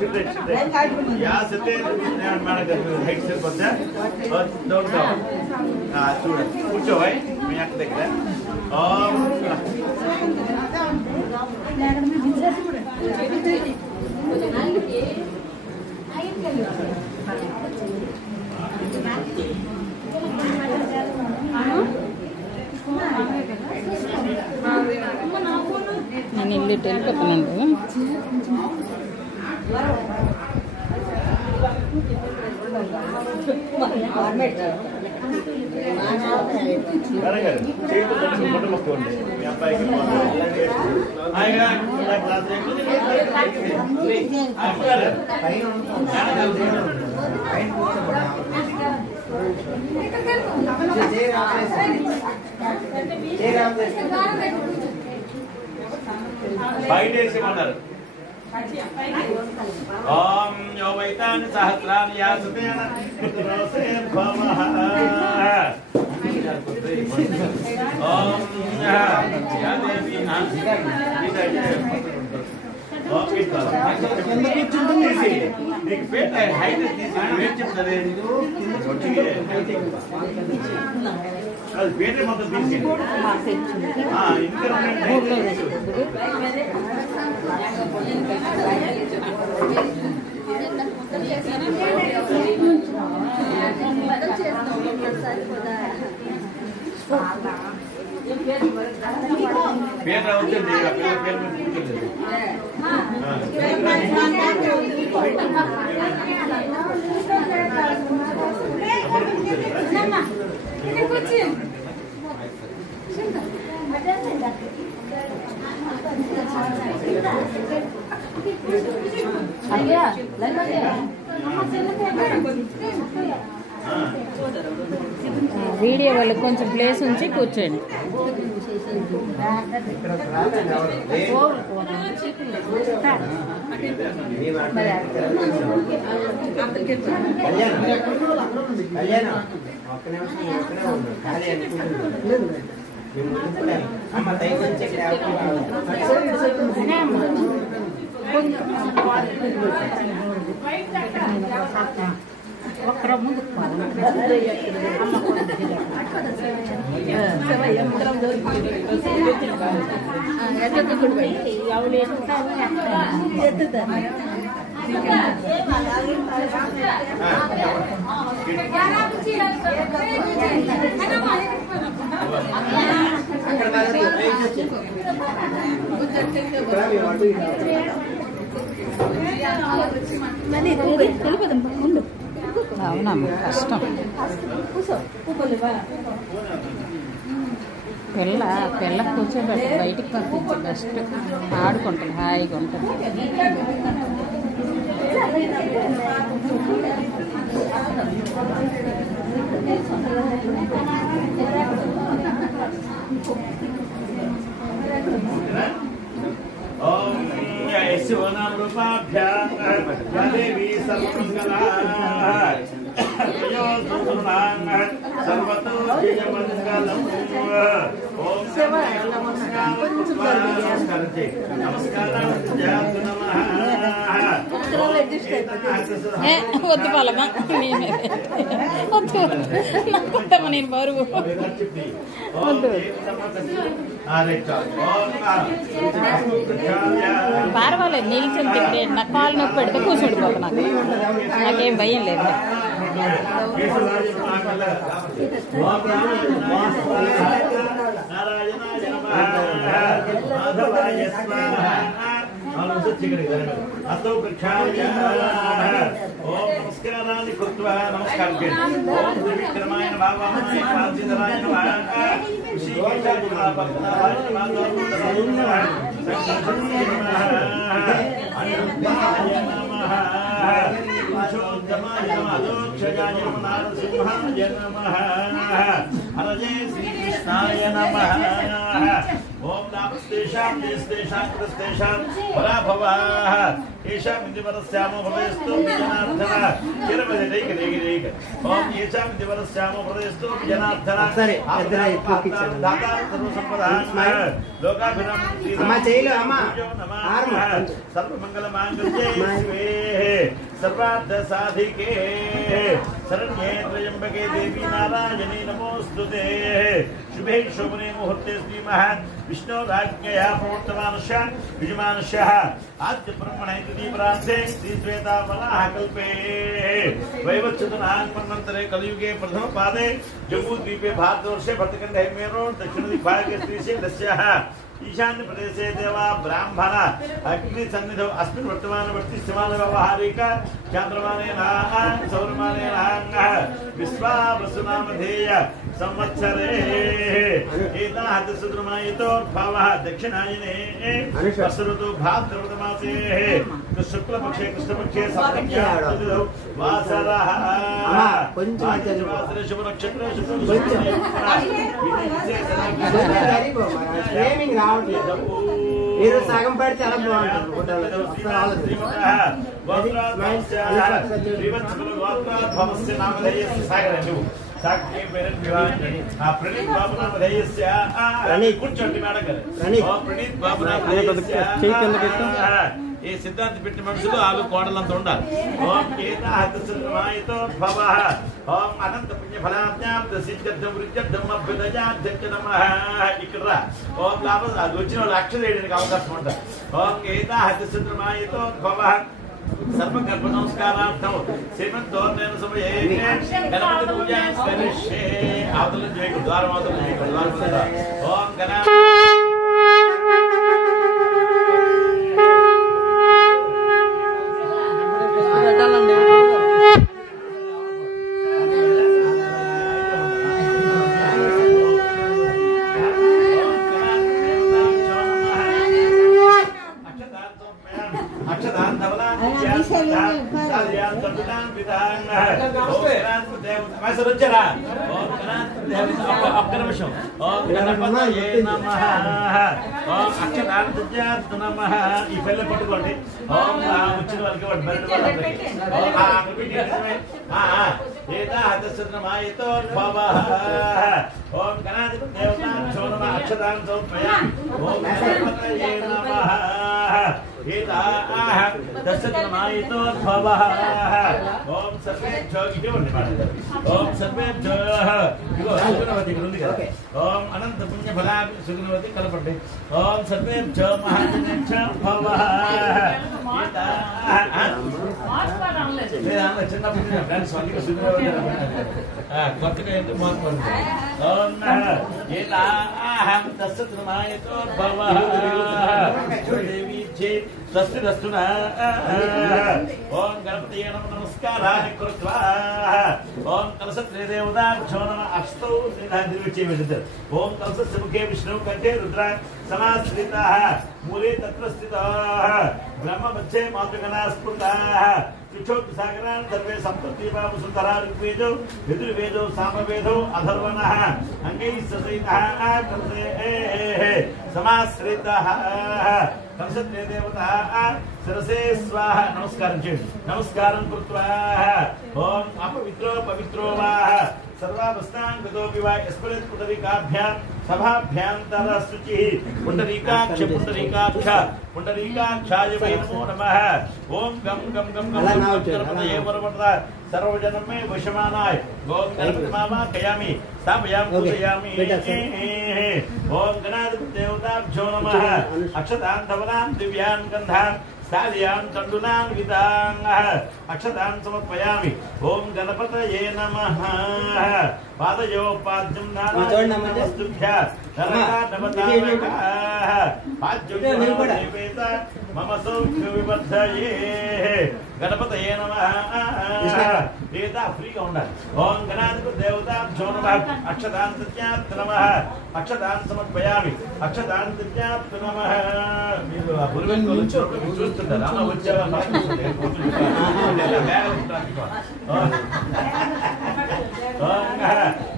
చూడండి కూర్చోవాయి మీ అక్క దగ్గర. నేను ఇల్లు వెళ్ళిపోతున్నాను. మొక్కండి మీ అబ్బాయికి. బయట వేసేమన్నారు. ఓం యో వైతాని సహస్రాన్ని యాసుతేన ఓం యా దేవి నీకు పేట హైట్ తీసి వెయిట్ చెప్తారే. అది పేటే మొత్తం తీసి పేట అవుతుంది. ఆ పిల్లల పేరు మీద కూర్చోలేదు. వీడియో వాళ్ళకి కొంచెం ప్లేస్ ఉంచి కూర్చోండి. ఒక్కర ముందు అవునమ్మా కష్టం. పిల్ల కూర్చోబెట్టి బయటికి పంపించి బెస్ట్. ఆడుకుంటుంది, హాయిగా ఉంటుంది. దేవి సర్వతో జయమంగళం. వద్దు పాలమ్మా, వద్దు నాకుంటామా నేను బరువు వద్దు. పర్వాలేదు, నిల్చొని తింటే నా కాలు నొప్పి పెడితే కూర్చోడిపోతా. నాకేం భయం లేదు. అతో ప్రఖ్యాయ ఓం నమస్కారాన్ని కృత్వా నమస్కారం చేయండి. ఓం త్రివిక్రమాయ భావాయ కాంతిధరాయ నమః. శ్రీకేశాయ పద్మనాభాయ నమః. అనిరుద్ధాయ నమః. పురుషోత్తమాయ నమః. అదోక్షజాయ నమః. నారసింహాయ నమః. హరజే శ్రీకృష్ణాయ నమః. ఓం నామస్తేషాం దేస్తేషాం కృస్తేషాం పరాభవః. ఏషాం ఇంద్రవరస్యామో భవేస్తు జనార్దన. ఓం ఏషాం దివరస్యామో ప్రదేశతో జనార్దన సరే పెద్దరా ఎక్కువ దాతా సర్వ సంపదాన్ లోకాభిరామ అమ్మ చేయలు అమ్మ సర్వమంగళ మాంగళ్యే శివే సర్వార్థ సాధికే శరణ్యే త్రయంబకే దేవి నారాయణీ నమోస్తుతే శుభే శోభనే ముహూర్తే శ్రీమః విష్ణోరాజ్ఞయా ప్రవర్తమానస్య విజమానస్యః ఆద్య బ్రహ్మణే దీపరాంతే శ్రీ శ్వేతావరాహ కల్పే వైవత్సనాన్ మన్వంతరే కలియుగే ప్రథమ పాదే జంబూద్వీపే భారతవర్షే భరతఖండే మేరో దక్షిణ దిగ్భాగే శ్రీశైలస్యః ईशान्य प्रदेशे देवा ब्राह्मण अग्नि सन्निधौ अस्मिन् वर्तमानवर्तिष्यमान व्यवहारिक चान्द्रमानेन सौरमानेन विश्वावसुनामधेय संवत्सरे एतादृशद्रुमायितोद्भवः दक्षिणायने वर्षऋतु भाद्रपदमासे शुक्लपक्षे कृष्णपक्षे सप्तम्यां वासरः वासरे शुभनक्षत्रे మీరు సగం పడి చాలా బాగుంటుంది ప్రణీత్ బాబు కూర్చోండి మేడం గారు ప్రణీత్ బాబు ఈ సిద్ధాంతి పెట్టిన మనుషులు వాళ్ళు కోడలంతా ఉండాలి ఓం ఏతాహతసర్వాయతోద్భవః ఓం అనంత పుణ్యఫలాజ్ఞాప్త సిద్ధ్యర్థం వృద్ధ్యర్థం అభ్యుదయాధ్యక్ష నమః ఇక్కడ ఓం లాభం అది వచ్చిన వాళ్ళు అక్షర వేయడానికి అవకాశం ఉంటుంది ఓం ఏతాహతసర్వాయతోద్భవః सर्वगर्भ नमस्कारार्थं श्रीमन्तोन्नयन समये गणपति पूजा करिष्ये आवतल जय द्वार मातल जय द्वार ओम गणपति ఈ పెళ్ళ పట్టుకోండి వచ్చిన వాళ్ళకి ఓం గణాధిపతి దేవతాభ్యో నమః అక్షతాన్ సమర్పయామి ఓం గణపతయే నమః दशतमायितोद्भवः ओम सर्वेभ्यो ओम सर्वेभ्यो सुगुणवती ओम अनंत पुण्य फला सुगुणवती कलपट्टे ओम सर्वेभ्यो महाजनेभ्यो भवः చిన్న ఫ్రెండ్స్ వాళ్ళకి సుగుణవతి కొత్తగా ఏంటి మాట్లాడుతుంది ఓం ఏతాహం దశతమాయితోద్భవः దేవి तस्तुना ओम गणपतये नमः नमस्काराणि कृत्वा ओम कलशत्रे देवताभ्यो नमः अष्टौ निर्विच्य ओम कलशस्य मुखे विष्णु कंठे रुद्र समाश्रितः मूले तत्र स्थितः ब्रह्म मध्ये मातृगणा स्फुटः चुक्षोक्तिसागरान् सर्वे सप्तद्वीपा सुन्दरा ऋग्वेदो यजुर्वेदो सामवेदो अथर्वणः अंगैः सहितः समाश्रितः कंसत्रे देवता सरसे स्वाहा नमस्कारं चेयंడి नमस्कारं कृत्वा ओम अपवित्रो पवित्रो वा सर्वावस्थांगतो विवा यस्मत् पुंडरीकाभ्यां सभाभ्यांतरशुचिः पुंडरीकाक्ष पुंडरीकाक्ष पुंडरीकाक्षाय वै नमो नमः ओम गम गम गम गम गणपतये वरवरदा सर्वजनं मे वशमानाय ओम गणपति मामा कयामि स्थापयामि पूजयामि ओम गणाधिपति देवताभ्यो नमः अक्षतान् धवनान् दिव्यान् गन्धान् सालियान् तण्डुलान् विदान् अक्षतान् समर्पयामि ओम गणपतये नमः पादयो पाद्यं नारायणस्तुभ्यः नमतानकाः पाद्यं निवेद मम सौख्य विवर्धये गणपतये नमः एता फ्रीగా ఉండాలి ఓం గణాధిపతి దేవతాభ్యో నమః అక్షతాన్ సత్యాత్ నమః అక్షతాన్ సమర్పయామి అక్షతాన్ సత్యాత్ నమః మీరు ఆ గురువుని వచ్చేటప్పుడు చూస్తుంటారు అమ్మ వచ్చావా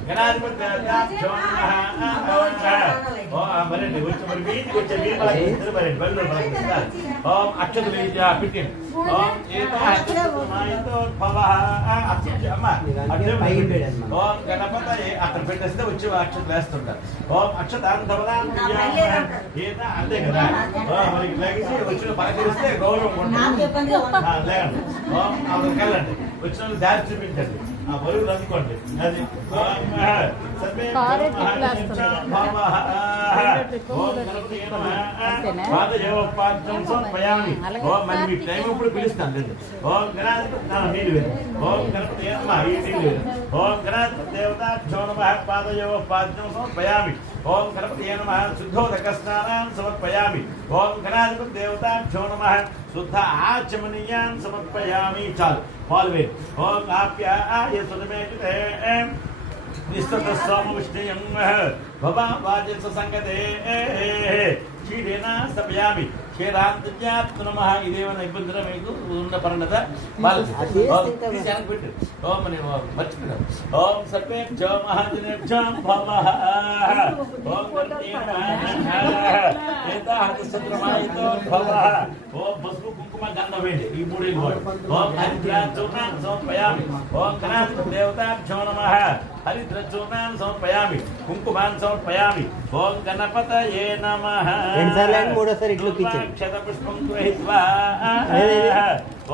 గణాధిపతి దేవతాభ్యో నమః మరి వచ్చి మరి వీధికి వచ్చే వీధి మరి బయలు ఓం అక్షత వీద్యా పిటిన్ ఓం ఏతాహతమాయతోద్భవ ఓం గణపతయే అక్కడ పెట్టేస్తే వచ్చి అక్షత వేస్తుంటారు. ఓం అక్షతాంతవదాం అంతే కదా. మరి లేచి వచ్చిన పలకరిస్తే గౌరవం ఉంటుంది. ఓం అక్కడికి వెళ్ళండి, వచ్చిన దారి చూపించండి, ఆ బరువులు అందుకోండి. అది మరి మీ టైం ఇప్పుడు పిలుస్తాను లేదు. ఓం గణాధిపతి నీళ్ళు వేరు. ఓం గణపతి నీళ్ళు వేరు. ఓం గణాధిపతి దేవతాభ్యో నమః పాదయో పాద్యం సమర్పయామి. ఓం గణపతి నమః శుద్ధోదక స్నానాన్ సమర్పయామి. ఓం గణాధిపతి దేవతాభ్యో నమః శుద్ధ ఆచమనీయాన్ సమర్పయామి. చాలు పాలు వేరు. ఓం ఆప్యాయ సురమేతే నిస్తత సోమవిష్ణయం భవా వాజస సంగతే క్షీరేణ సమయామి. క్షీరాంతజ్ఞాతు నమః. ఇదేమన్నా ఇబ్బందిరా మీకు ఉన్న పరణత పెట్టు. ఓం అని మర్చిపోయాను. ఓం సర్వేభ్యో మహాజనేభ్యో భవః. ఓం ఓం పసుపు కుంకుమ గంధం వేయండి. ఈ మూడేళ్ళు ఓం హరిద్రాచూర్ణాన్ని సమర్పయామి. ఓం గణాధిపతి దేవతాభ్యో నమః హరిద్ర చూర్ణాన్ని సమర్పయామి. కుంకుమాన్ని సమర్పయామి. ఓం గణపతయే నమః. మూడోసారి ఇట్లు క్షతపుష్పం గృహీత్వా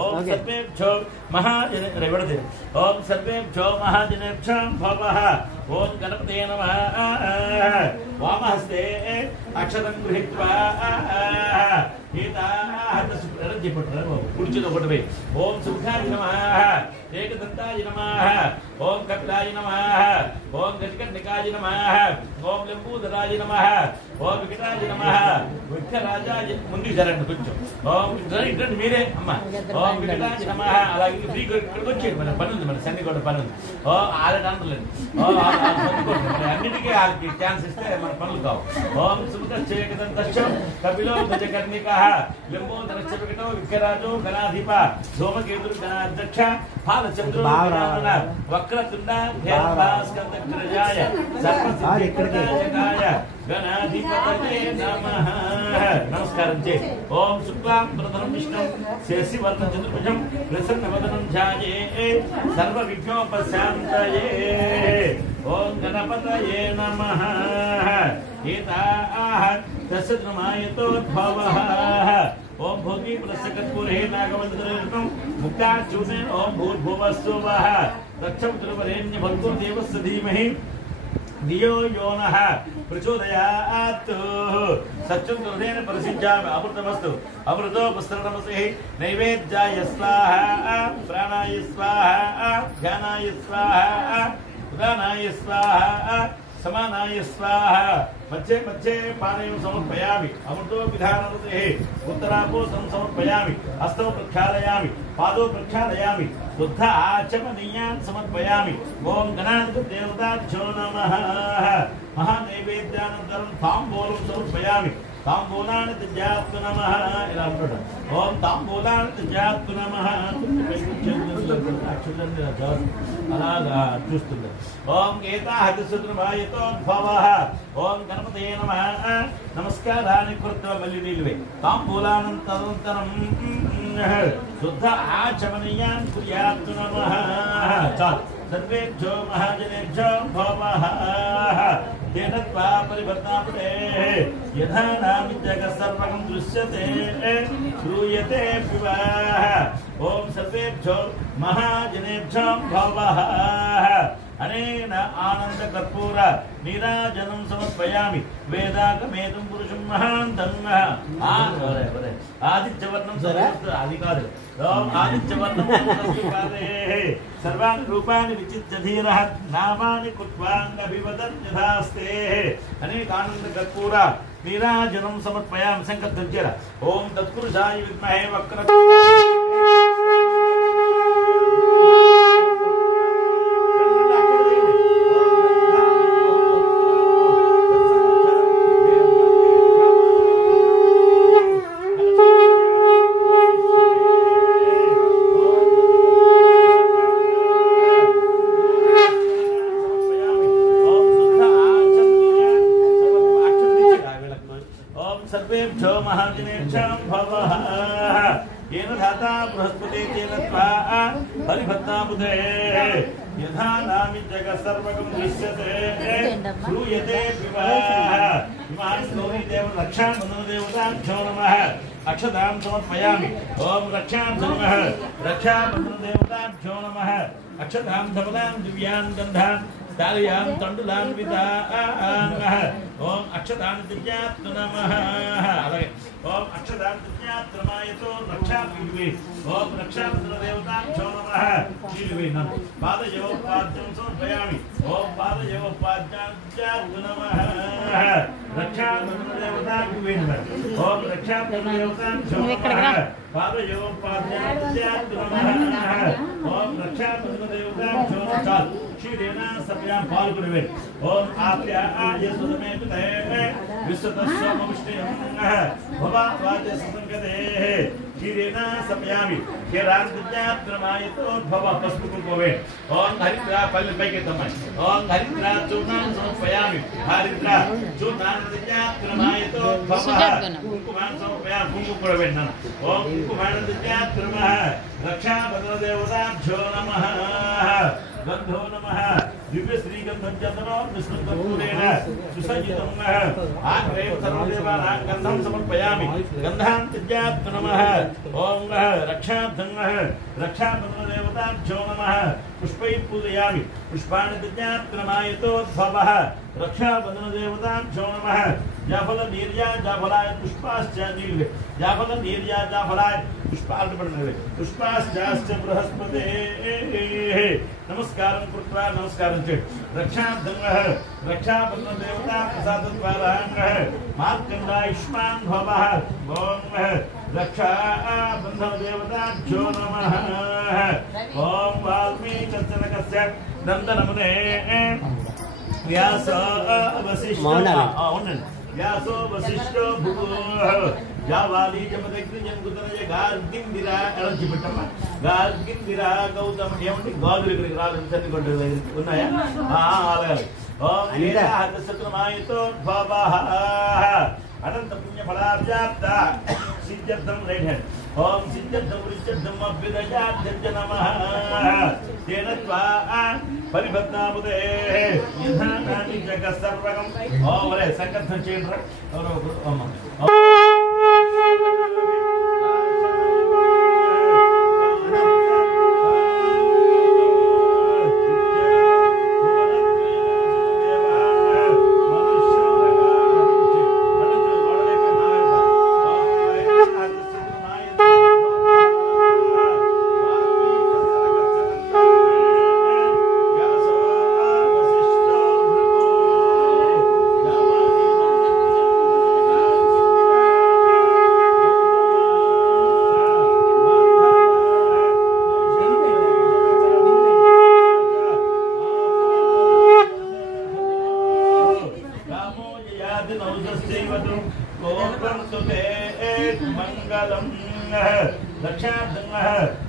ఓం సర్వేభ్యో మహాజనే ఓం సర్వేభ్యో మహాజనేభ్యో భవః. ఓం గణపతయే నమః. వామహస్తే అక్షతం గృహీత్వా కుడిచేది ఒకటి పోయి. ఓం సుఖాయ నమః. ఏకదంతాయ నమః. ఓం కపిలాయ నమః. ఓం గజకర్ణికాయ నమః. ఓం లంబూదరాయ నమః. ఓం వికటాయ నమః. విఘ్నరాజాయ ముందు జరండి కొంచెం. ఓం ఇట్లా మీరే అమ్మ. ఓం వికటాయ నమః. అలాగే ఫ్రీ ఇక్కడికి వచ్చేది. మన పని ఉంది, మన సన్ని కూడా పని ఉంది. ఓ ఆల్రెడీ అంటలేదు. అన్నిటికీ వాళ్ళకి ఛాన్స్ ఇస్తే మన పనులు కావు. ఓం సుఖేకదంత కపిలో గజకర్ణిక లింబోదరశ్చ వికటో విఘ్నరాజో గణాధిప సోమకేతుడు గణాధ్యక్ష బాలచంద్రుడు వక్రతుండ స్కందగ్రజాయ సర్వసిద్ధికృతాయ గణాధిపతయే నమః. నమస్కారం చే. ఓం శుక్లాం ప్రధనం విష్ణు శశివర్ణం చతుర్భుజం ప్రసన్నవదనం ధ్యాయే సర్వ విఘ్నోపశాంతయే. ఓం గణపతయే నమః. ఏతాః దశద్రమాయతోద్భవః. ఓం భోగి ప్రసకర్పూరే నాగవందనం ముక్తాచూర్ణేన ఓం భూర్భువస్సువః దక్షముద్రవరేణ్య భర్గో దేవస్య ధీమహి ధియో యో నః ప్రచోదయాత్. సత్యం హృదయేన పరిశుద్ధ్యామి. అమృతమస్తు. అమృతోపస్తరణమసి. నైవేద్యాయ స్వాహ. ప్రాణాయ స్వాహ. ధ్యానాయ స్వాహ. ఉదానాయ స్వాహ. సమానాయ స్వాహ. మధ్యే మధ్యే పానయం సమర్పయామి. అమృతో విధానమృతే ఉత్తరాపో సమర్పయామి. హస్తో ప్రక్షాళయామి. పాదో ప్రక్షాళయామి. శుద్ధ ఆచమనీయాన్ సమర్పయామి. ఓం గణాధిపతి దేవతాభ్యో నమః. మహానైవేద్యానంతరం తాంబూలం సమర్పయామి. తాంబూలాన్ని త్యజ్యాత్తు నమః. ఇలా అంటాడు. ఓం తాంబూలాన్ని త్యజ్యాత్తు నమః. అలాగా చూస్తుంది. ఓం గీతాహతిశుద్రమాయతోద్భవః. ఓం గణపతయే నమః. నమస్కారాన్ని కృత్వ మళ్ళీ నీళ్ళువే. తాంబూలానంతరం శుద్ధ ఆచమనీయాన్ కుర్యాత్తు నమః. చాలు. సర్వేభ్యో మహాజనేభ్యో భవః. తేన త్వా పరివర్తాపతే యథా నామి జగత్ సర్వగం దృశ్యతే శ్రూయతే పిబః. ఓం సర్వేభ్యో మహాజనేభ్యో భవః. అనేన ఆనంద కర్పూర నీరాజనం సమర్పయామి. వేదాగమేదం పురుషం మహాంతం. ఆదిత్యవర్ణం అది కాదు. ఆదిత్యవర్ణం సర్వాణి రూపాన్ని విచిత్య ధీరః నామాని కుత్వాంగభివదన్ యథాస్తే. అనేక ఆనంద కర్పూర నీరాజనం సమర్పయామి. సంకల్పం చేర. ఓం తత్పురుషాయ విద్మహే వక్ర సర్వేభ్యో మహాజనేభ్యో భవః. येन धाता परिभत्ताबुधे यथा नामि जगत् सर्वगं दृश्यते श्रूयते विवाह इमानि श्लोकी देव रक्षां बन्धनदेवताभ्यो नमः अक्षतां समर्पयामि ओम रक्षां नमः रक्षाबन्धनदेवताभ्यो नमः अक्षतां धवलां दिव्यां गन्धां दालयां तण्डुलां विदामः ओम अक्षतां दिव्यात्म नमः ओम अक्षतां दिव्यात्मायतो रक्षापिल्वे ओम रक्षाबन्धनदेवताभ्यो नमः शीलवे नमः पादयोः पाद्यं समर्पयामि ओम पादयोः पाद्याभ्यो नमः रक्षाबन्धनदेवताभ्यो नमः ओम रक्षाबन्धनदेवताभ्यो नमः पादयोः पाद्याभ्यो नमः ओम रक्षाबन्धनदेवताभ्यो नमः शीलेन सप्यां पाल्गुणवे ओम आप्या आयसुदमे पिते विश्वतस्सोमविष्टयं भवावाचे संगते शीलेन सप्यामि केरांद्यात्रमायतो भव पस्पुकुपवे ओम हरिद्रा पल्लपैके तमय ओम हरिद्रा चूर्णां समर्पयामि हरिद्रा चूर्णांद्यात्रमायतो भव कुंकुमां समर्पयामि कुंकुमपवे नमः ओम कुंकुमांद्यात्रमः रक्षाबन्धनदेवताभ्यो नमः गंधो नमः दिव्य श्री गंधज्जनो विष्णुतत्पूरेण सुसज्जितं आग्रेव सर्वदेवानां गंधं समर्पयामि गंधान्त्यज्ञात् नमः ओम रक्षाबन्धनदेवताभ्यो नमः पुष्पैः पूजयामि पुष्पाणित्यज्ञात् नमायतोद्भवः रक्षाबन्धनदेवताभ्यो नमः जाफल नीर्या जाफलाय पुष्पाश्च नीलवे जाफल नीर्या जाफलाय पुष्पार्पणवे पुष्पाश्च बृहस्पते नमस्कारं कृत्वा नमस्कारं च रक्षाबन्धनदेवता प्रसादद्वारा मार्कण्डायुष्मान् भवः ओम रक्षाबन्धनदेवताभ्यो नमः ओम वाल्मीकिचनकस्य नन्दनमुने व्यास वसिष्ठो व्यासो वसिष्ठो भूः जावाली जमदग्निजं कुतनय गार्गिंदिरा అలంచిపట్టమ్మ గార్గిందిరా గౌతమ ఏమంటే గాజులు ఇక్కడికి రాళ్ళు చనికొండ ఉన్నాయా అలాగే ఓం ఏహదసత్రమాయతో భవః అనంత పుణ్య ఫలాభ్యాప్త సిద్ధ్యర్థం రైట్ హ్యాండ్ ఓం సిద్ధ్యర్థం రిద్ధ్యర్థం అభ్యుదయార్థం నమః తేన త్వా పరిభద్నాముదే యథానామి జగత్ సర్వగం ఓం రే సంకల్పం చేయండి ఓం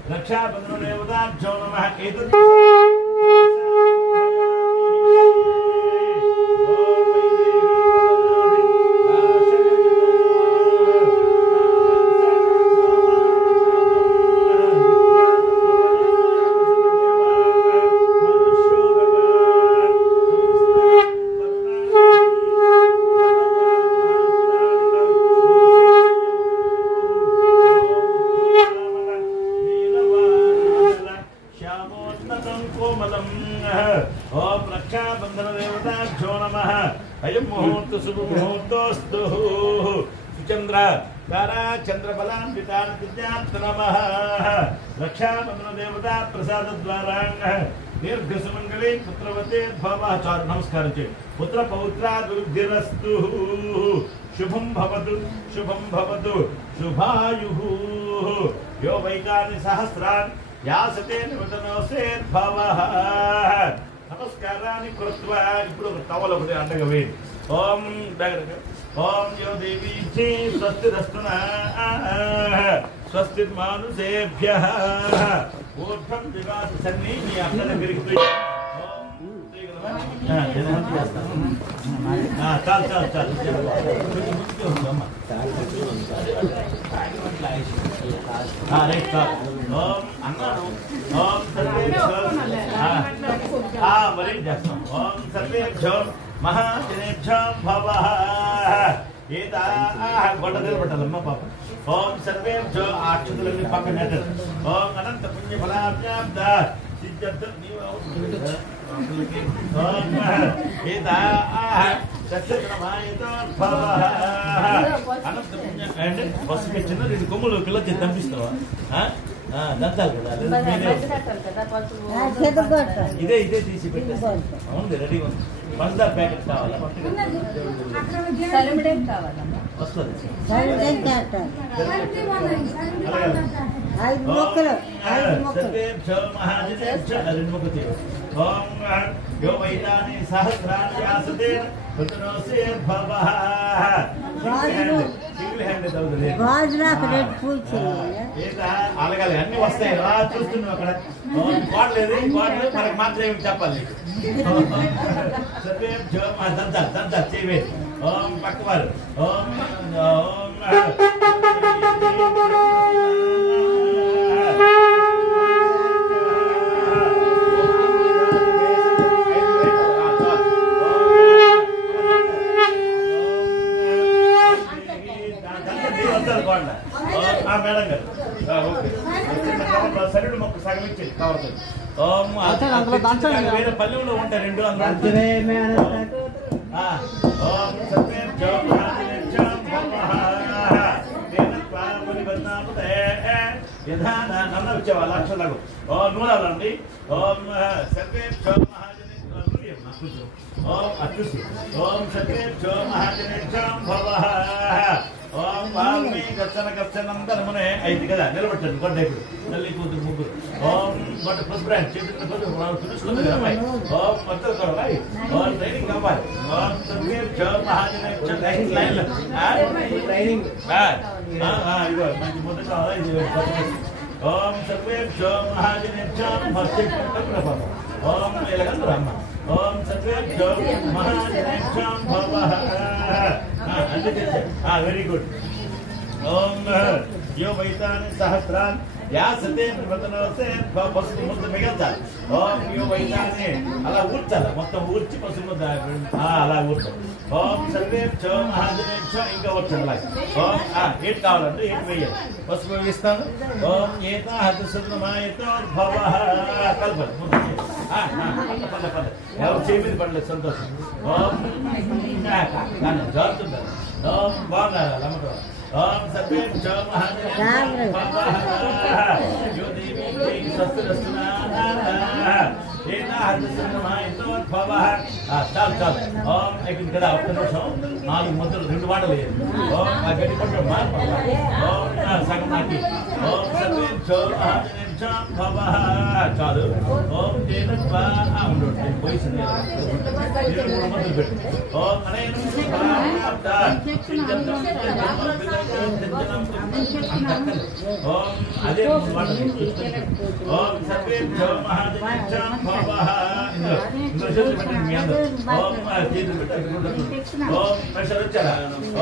रक्षाबन्धनदेवताभ्यो नमः एतत् ओम रक्षाबन्धनदेवताभ्यो नमः अयं मुहूर्त शुभ मुहूर्तोऽस्तु सुचंद्र तारा चंद्रबलान्वितान् नमः रक्षाबन्धनदेवता प्रसादद्वारा दीर्घसुमङ्गले पुत्रवते भवः चारु नमस्कारं च पुत्र पौत्रादुर्भिरस्तु शुभं भवतु शुभायुः यो वैकानि सहस्रान् यासते निवदनोसेद्भवः नमस्कारानि कृत्वा इप्पुडु टवल ఒకటి అండగా వేయండి ఓం ఓం యో దేవీ స్వస్తిరస్తు స్వస్తి మానుషేభ్యః ఊర్ధ్వం దివాస సన్నీ మీ అందరి దగ్గరికి ఓం చాలు చాలు చాలు రైట్ చాలు ఓం అన్నాడు ఓం మరి చేస్తాం ఓం సర్వేభ్యో మహాజనేభ్యో భవః ఏదా గొడ్డ నిలబెట్టాలమ్మ పాప ఓం సర్వేభ్యో అక్షతులన్నీ పక్కన ఓం అనంత పుణ్య ఫలాభ్యాబ్ద సిద్ధ్యర్థ చిన్న రెండు కొమ్ములు పిల్లకి పంపిస్తావా దంతాలు కదా ఇదే ఇదే తీసి పెట్టేస్తాను అవును రెడీ ఉంది పంచదార ప్యాకెట్ కావాలా వస్తుంది यो वैतानि सहस्राणि यासते भवः సింగిల్ హ్యాండ్ అలాగే అన్ని వస్తాయి రా చూస్తున్నావు అక్కడ కోడలేదు కోడలేదు మనకు మాత్రం ఏమి చెప్పాలి దంతా చేయవే ఓం పక్కవారు ఓం ఓం మేడం గారు సరుడు మొక్క సగం ఇచ్చేది కావాలి వేరే పల్లెల్లో ఉంటాయి రెండు నన్న వచ్చేవా లక్షలకు నూరాలండి ఓం సర్వేభ్యో మహాజనేభ్యో ఓం అచ్చుసి ఓం సర్వేభ్యో మహాజనేభ్యో భవః ఓం వాల్మీ గచ్చనందరమునే ఐదు కదా నిలబెట్టండి గొడ్డ ఇప్పుడు తల్లి కూతురు ముగ్గురు ఓం గొడ్డ ఫస్ట్ బ్రాంచ్ చూసుకుంది కదా అమ్మాయి ఓం మొత్తం కావాలి ఓం ట్రైనింగ్ కావాలి ఓం సర్వేభ్యో మహాజనేభ్యో లైన్ ట్రైనింగ్ ఇదిగో మంచి ముద్ద కావాలి ఇది ఓం సర్వేభ్యో మహాజనేభ్యో భక్తి ఓం ఇలాగందరూ అమ్మ ఓం సర్వేభ్యో మహాజనేభ్యో భవః వెరీ గుడ్ ఓం యో వైతాని సహస్రాన్ యాసతే ప్రవతనోసే పసుపు ముద్ద మిగల్చాలి ఓం యో వైతాని అలా ఊడ్చాలి మొత్తం ఊడ్చి పసుపు ముద్ద అలా ఊడ్చాలి ఓం సర్వేభ్యో మహాజనేభ్యో ఇంకా ఊడ్చాలి అలా ఓం ఏటి కావాలంటే ఏటి వేయాలి పసుపు వేస్తాను ఓం ఏతా హతసుమాయతో భవః కల్పన పద ఎవరు చేయమని పడలేదు సంతోషం ఓం జారుతుంటారు ఓం బాగున్నారు నమ్మకం ఓం సర్వేభ్యో మహాజనేభ్యో భవః యో దేవీ స్వస్తిరస్తునా ఏతా హతసుమాయతో భవః చాలు చాలు ఓం అయిపోయింది కదా ఒక్క నిమిషం 4 ముద్దలు 2 మాటలు ఓం గట్టి పట్టం ఓం సగం నాటి ఓం సర్వేభ్యో మహాజనేభ్యో భవః చాలు ఓం తేనస్వా ఉండు పోయిసింది మొదలు పెట్టు ఓం అనయనం ఓం అదే ఓం సర్వేభ్యో మహాజనేభ్యో భవః ఇంద్ర పెట్టండి మీ అందరూ ఓం చేతులు పెట్టండి ఓం ప్రెషర్ వచ్చారా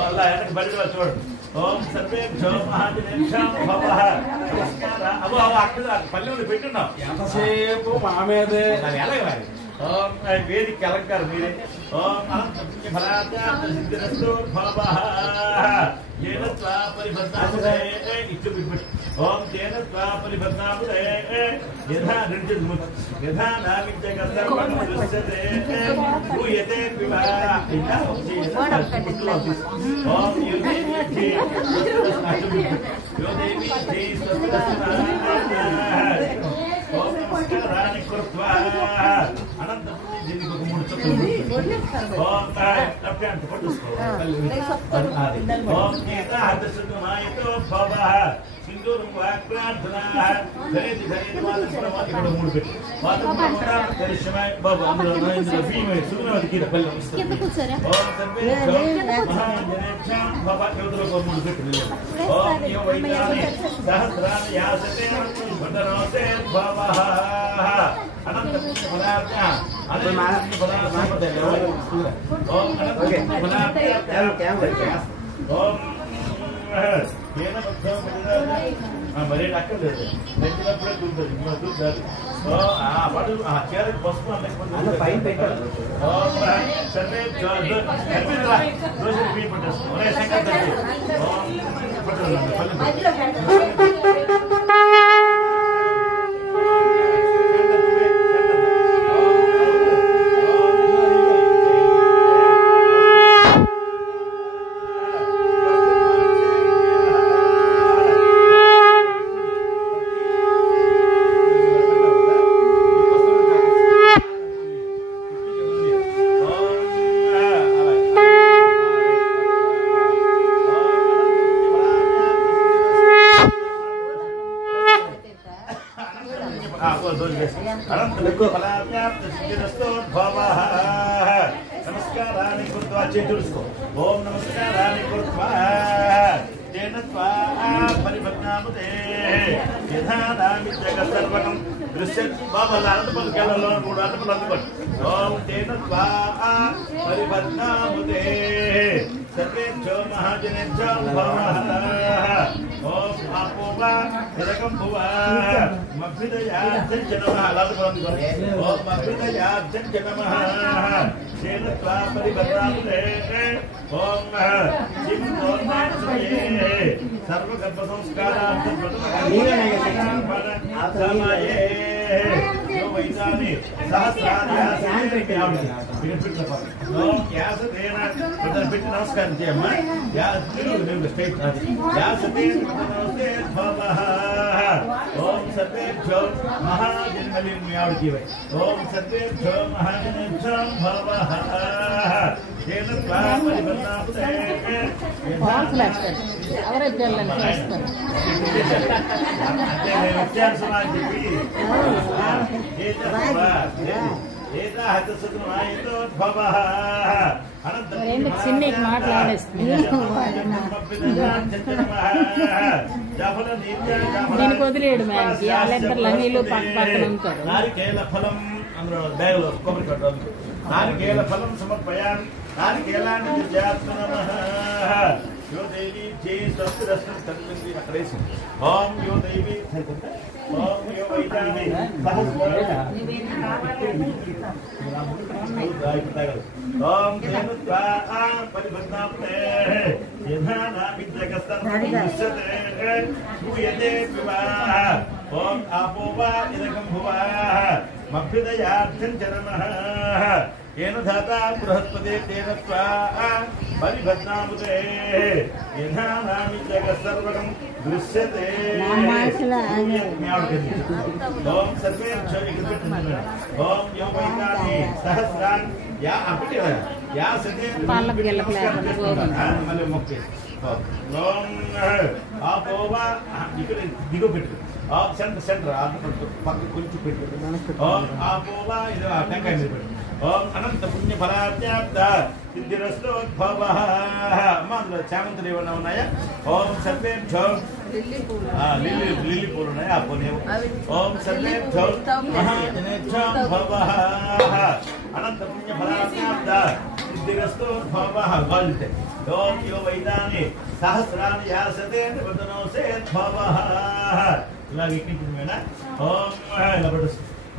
అలా వెనక్కి బయట చూడండి ఓం సర్వేభ్యో మహాజనేభ్యో భవః అబ్బో అక్కడ పల్లెలు పెట్టున్నాం ఎంతసేపు మా మీదే ఎలాగ ఓం వేదిక అలంకారం మీరే ఓం అనంత పుణ్య ఫలాభ్యాం సిద్ధిరస్తు భవః येन त्वा परिबद्धामुदे इत्युक्ते ओम तेन त्वा परिबद्धामुदे यथा निर्जमुत् यथा नाविद्यकर्तव्यं दृश्यते भूयते विवाह इति ओम योदेवी ओम नमस्काराणि कृत्वा अनंत దీనికి ఒక 3 చుక్కలు ఓం అప్యాంత పట్టుకో ఓం ఏతా హతసుమాయతో భవః సింధూరం వాక్ప్రార్థనా ధరేతి ధరేతి మాత్రమా ఇక్కడ 3 పెట్టి మాత్రమా దర్శనమై బాబు అందులో ఇందులో భీమే సున్నది కింద పల్లె వస్తుంది కింద కూర్చోరా ఓం సర్వేభ్యో మహాజనేభ్యో భవః యోదులో 3 పెట్టి ఓం యో వైతాని సహస్రాని యాసతే వందనోతే భవః అనంత ఫలాభ్యాం మరి అక్కర్లేదు పెట్టినప్పుడే చూస్తుంది చూద్దారు పడు చీరకు పసుపు పైన పెట్టారు సర్వే నమస్కారాన్ని కృత్వా చేతులుసుకో ఓం నమస్కారాన్ని కృత్వా తేన త్వా పరిపద్నామతే యథానామి జగసర్వకం దృశ్య బాబా అనంతపల్లి కేరళలో మూడు అనంతపల్లి అందుకోండి ఓం తేన త్వా పరిపద్నామతే సర్వేభ్యో మహాజనేభ్యో భవః ఓం ఆపోవా ఇదకం భువా మభ్యుదయార్థం నమః అలాంటి ఓం మభ్యుదయార్థం నమః తేన త్వా పరిపద్నామతే ఓం జిం ఓర్మానసయే సర్వగర్భ సంస్కారార్థం సమయే యో వైతాని సహస్రాధ్యాసే ఓం యాసతేన పెట్టి నమస్కారం చేయమ్మా స్ట్రైట్ యాసతేన నమస్తే భవః ఓం సర్వేభ్యో మహాజన్మలిని ఆవిడకి ఓం సర్వేభ్యో మహాజనేభ్యో భవః తేన త్వా పరిపద్నామతే చిన్న మాట్లాడేస్తుంది దీనికి వదిలేడు మ్యామ్కి వాళ్ళిద్దరు లంగీలు పక్క పక్కన ఉంటారు నారికేల ఫలం అందులో బ్యాగులో కొబ్బరి కట్టాలి నారికేల ఫలం సమర్పయామి నారికేలాన్ని విద్యాత్మ నమః यो देवी जे स्वस्तिरस्म तन्वन्ति अक्रेसि ओम यो देवी ओम यो वैतानि ओम देवत्वा परिबन्धापते यथानामिद्रकस्तर्भुष्यते श्रूयते विवाह ओम आपोवा इदकं भुवाः मभ्युदयार्थं च नमः येन धाता बृहस्पते तेन त्वा परिबध्नामुते यथानामि जगत्सर्वगं दृश्यते ओम सर्वेभ्यो ओम यो वैतानि सहस्रान् या अपि या सते मले मुक्ति ओम आपोवा ఇక్కడ దిగు పెట్టు సెంటర్ పక్క కొంచెం పెట్టు ఓం ఆపోవా ఇది టెంకాయ మీద పెట్టు ఓం అనంత పుణ్య ఫలాప్యాప్త సిద్ధిరస్తోద్భవః అందులో చామంతులు ఏమైనా ఉన్నాయా ఓం సర్వేభ్యో లిల్లీ పూలు ఉన్నాయా ఆ పూలు ఓం సర్వేభ్యో మహాజనేభ్యో భవః అనంత పుణ్య ఫలాప్యాప్త సిద్ధిరస్తోద్భవః గోల్తే ఓం యో వైతాని సహస్రాన్ని యాసతే వదనోసేద్భవః ఇలా వికృతిమేనా ఓం ఇలా పడు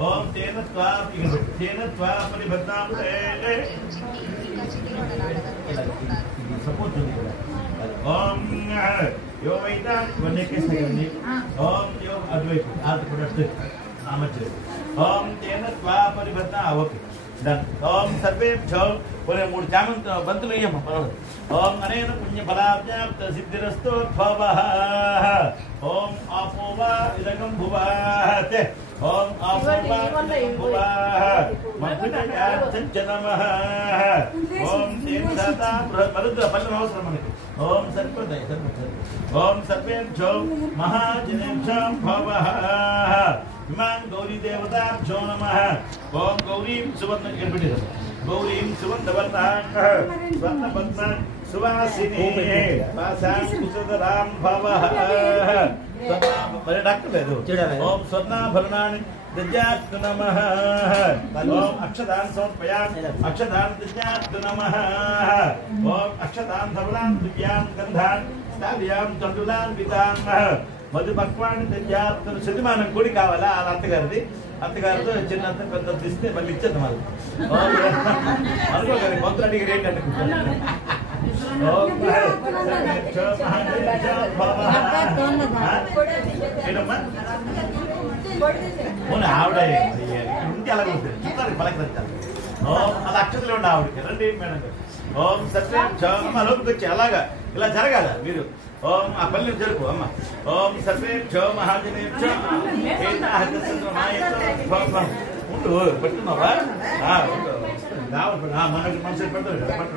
ఓం తేన త్వా పరిబధ్నాముతే సపోర్ట్ ఓం యో వైతాని వన్నే కేసండి ఓం యో అద్వైత ఆర్ట్ ప్రొడక్ట్ ఆమచ్చే ఓం తేన త్వా పరిబధ్నా ఓకే డన్ ఓం సర్వేభ్యో ఒరే మూడు చామంత బంతులు ఇయ్యమ్మ ఓం అనేన పుణ్య ఫలాప్యాప్త సిద్ధిరస్తోద్భవః ఓం ఆపోవా ఇదకం భువాః ఓం ఆపోవా ఇదకం భువాః మభ్యుదయార్థం చ నమః ఓం తేనదాతా మరుద్ర పల్లెం అవసరం మనకి ఓం సర్వదయ ఓం సర్వేభ్యో మహాజనేభ్యో భవః ఇమాం గౌరీ దేవతాభ్యో నమః ఓం గౌరీం సువర్ణ గౌరీం సువర్ణవర్ణాం స్వర్ణపద్మ సువాసిని వాసాం కుసుధరాం భవః మరి డాక్టర్ లేదు ఓం స్వర్ణాభరణాన్ని దజ్యాత్ నమః ఓం అక్షదాన్ సమర్పయామి అక్షదాన్ దజ్యాత్ నమః ఓం అక్షదాన్ ధవళాన్ దివ్యాన్ గంధాన్ స్థావ్యాం తండులాన్ వితాన్ మధు పక్వాన్ని దజ్యాత్ శతమానం కూడి కావాలా ఆ అత్తగారిది అత్తగారితో చిన్నంత పెద్ద తీస్తే మళ్ళీ ఇచ్చేది మళ్ళీ అనుకోగలి మంత్రులు అడిగి ఏంటంటే ఆవిడ ఇంటి అలాగే ఉంటుంది చూస్తారు పలకరించాలి ఓం అలా అక్షతలు ఉండి ఆవిడకి రండి మేడం ఓం సత్యం లోపలికి వచ్చి అలాగా ఇలా జరగాల మీరు ఓం ఆ పల్లె జరుపు అమ్మ ఓం సర్వేభ్యో మహాజనేభ్యో ఉండు పెట్టున్నావా మనసు పెడతారు కదా పట్టు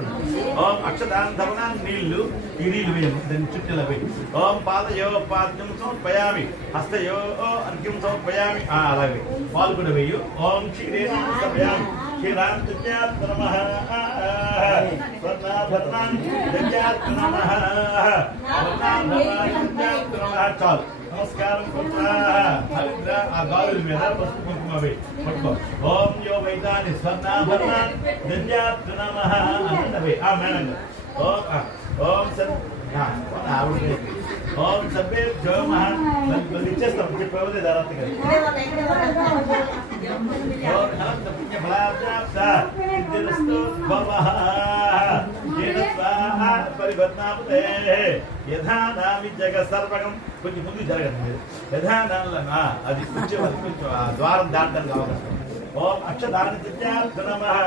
ఓం అక్షదాన్ ధవనాన్ నీళ్లు ఈ నీళ్లు వేయము దాన్ని చుట్టూలా వేయి ఓం పాదయో పాద్యం సమర్పయామి హస్తయో అర్ఘ్యం సమర్పయామి అలాగే పాలు కూడా వేయు ఓం క్షీరే సమర్పయామి క్షీరాం దజ్యాత్ నమః స్వర్ణాభరణాన్ దజ్యాత్ నమః స్వర్ణాభరణాన్ దజ్యాత్ నమః చాలు నమస్కారం హరిద్ర ఆ గాలుల మీద పసుపు కుంకుమ వేయి పట్టుకో ఓం యో వైతాని స్వర్ణాభరణాన్ దజ్యాత్ నమః అన్నవే ఆ మేడం ఓం సత్ ఆవిడ ఓం సర్వేభ్యో మహా ఇచ్చేస్తాం చెప్పవలే దారాత్రి సర్వకం కొంచెం ముందు జరగండి యథాదాన అది కొంచెం ద్వారం దాటడానికి అవకాశం ఓం అక్షదాని దజ్యాత్ నమః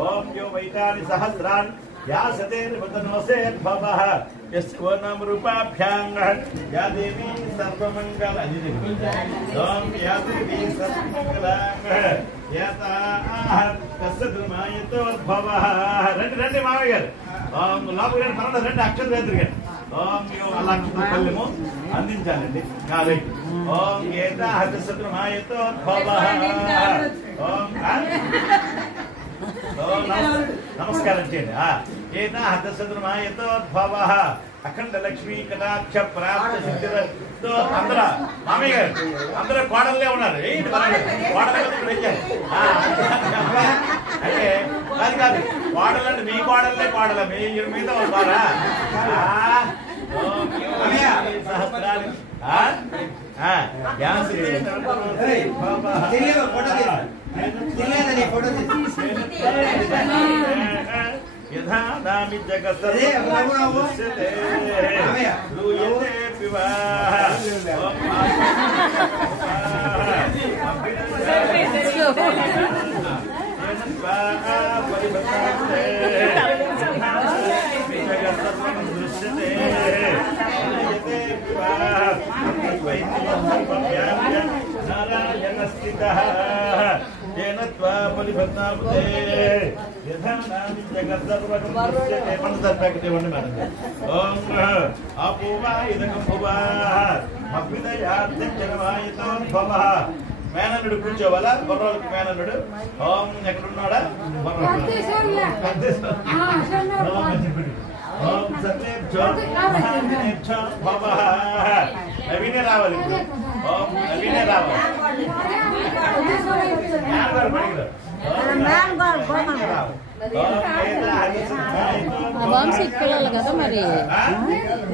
ఓం యో వైతాని సహస్రాన్ యాసతే నిబద్ధనోసేద్భవః యస్వనం రూపాభ్యాం యా దేవీ సర్వమంగళ ఓం యా దేవీ సర్వమంగళాం యతాః తస్సద్మాయతోద్భవః రండి రండి మామయ్య గారు ఓం లోపల రండి పరమ రండి అక్షరం ఎదురుగా ఓం యో అలా పల్లెము అందించాలండి రైట్ ఓం ఏతాః తస్సద్మాయతోద్భవః ఓం నమస్కారం చేయండి ఏనా హతసద్రమాయతోద్భవ అఖండ లక్ష్మీ కటాక్ష ప్రాప్త సిద్ధితో అందరూ మామయ్య గారు అందరూ కోడల్లే ఉన్నారు ఏంటి అంటే అది కాదు కోడలంటే మీ కోడల్లే కోడల మీద వస్తారా సహస్రాలు యథాదామి జగత్తే మేనల్లుడు కూర్చోవాలా బొర్రోళ్ళకి మేనల్లుడు ఓం ఎక్కడున్నాడా ఓం సత్యేభ్యో మహాజనేభ్యో భవః నవీనే రావాలి ఓం నవీనే రావాలి వంశీకి పిల్లలు కదా మరి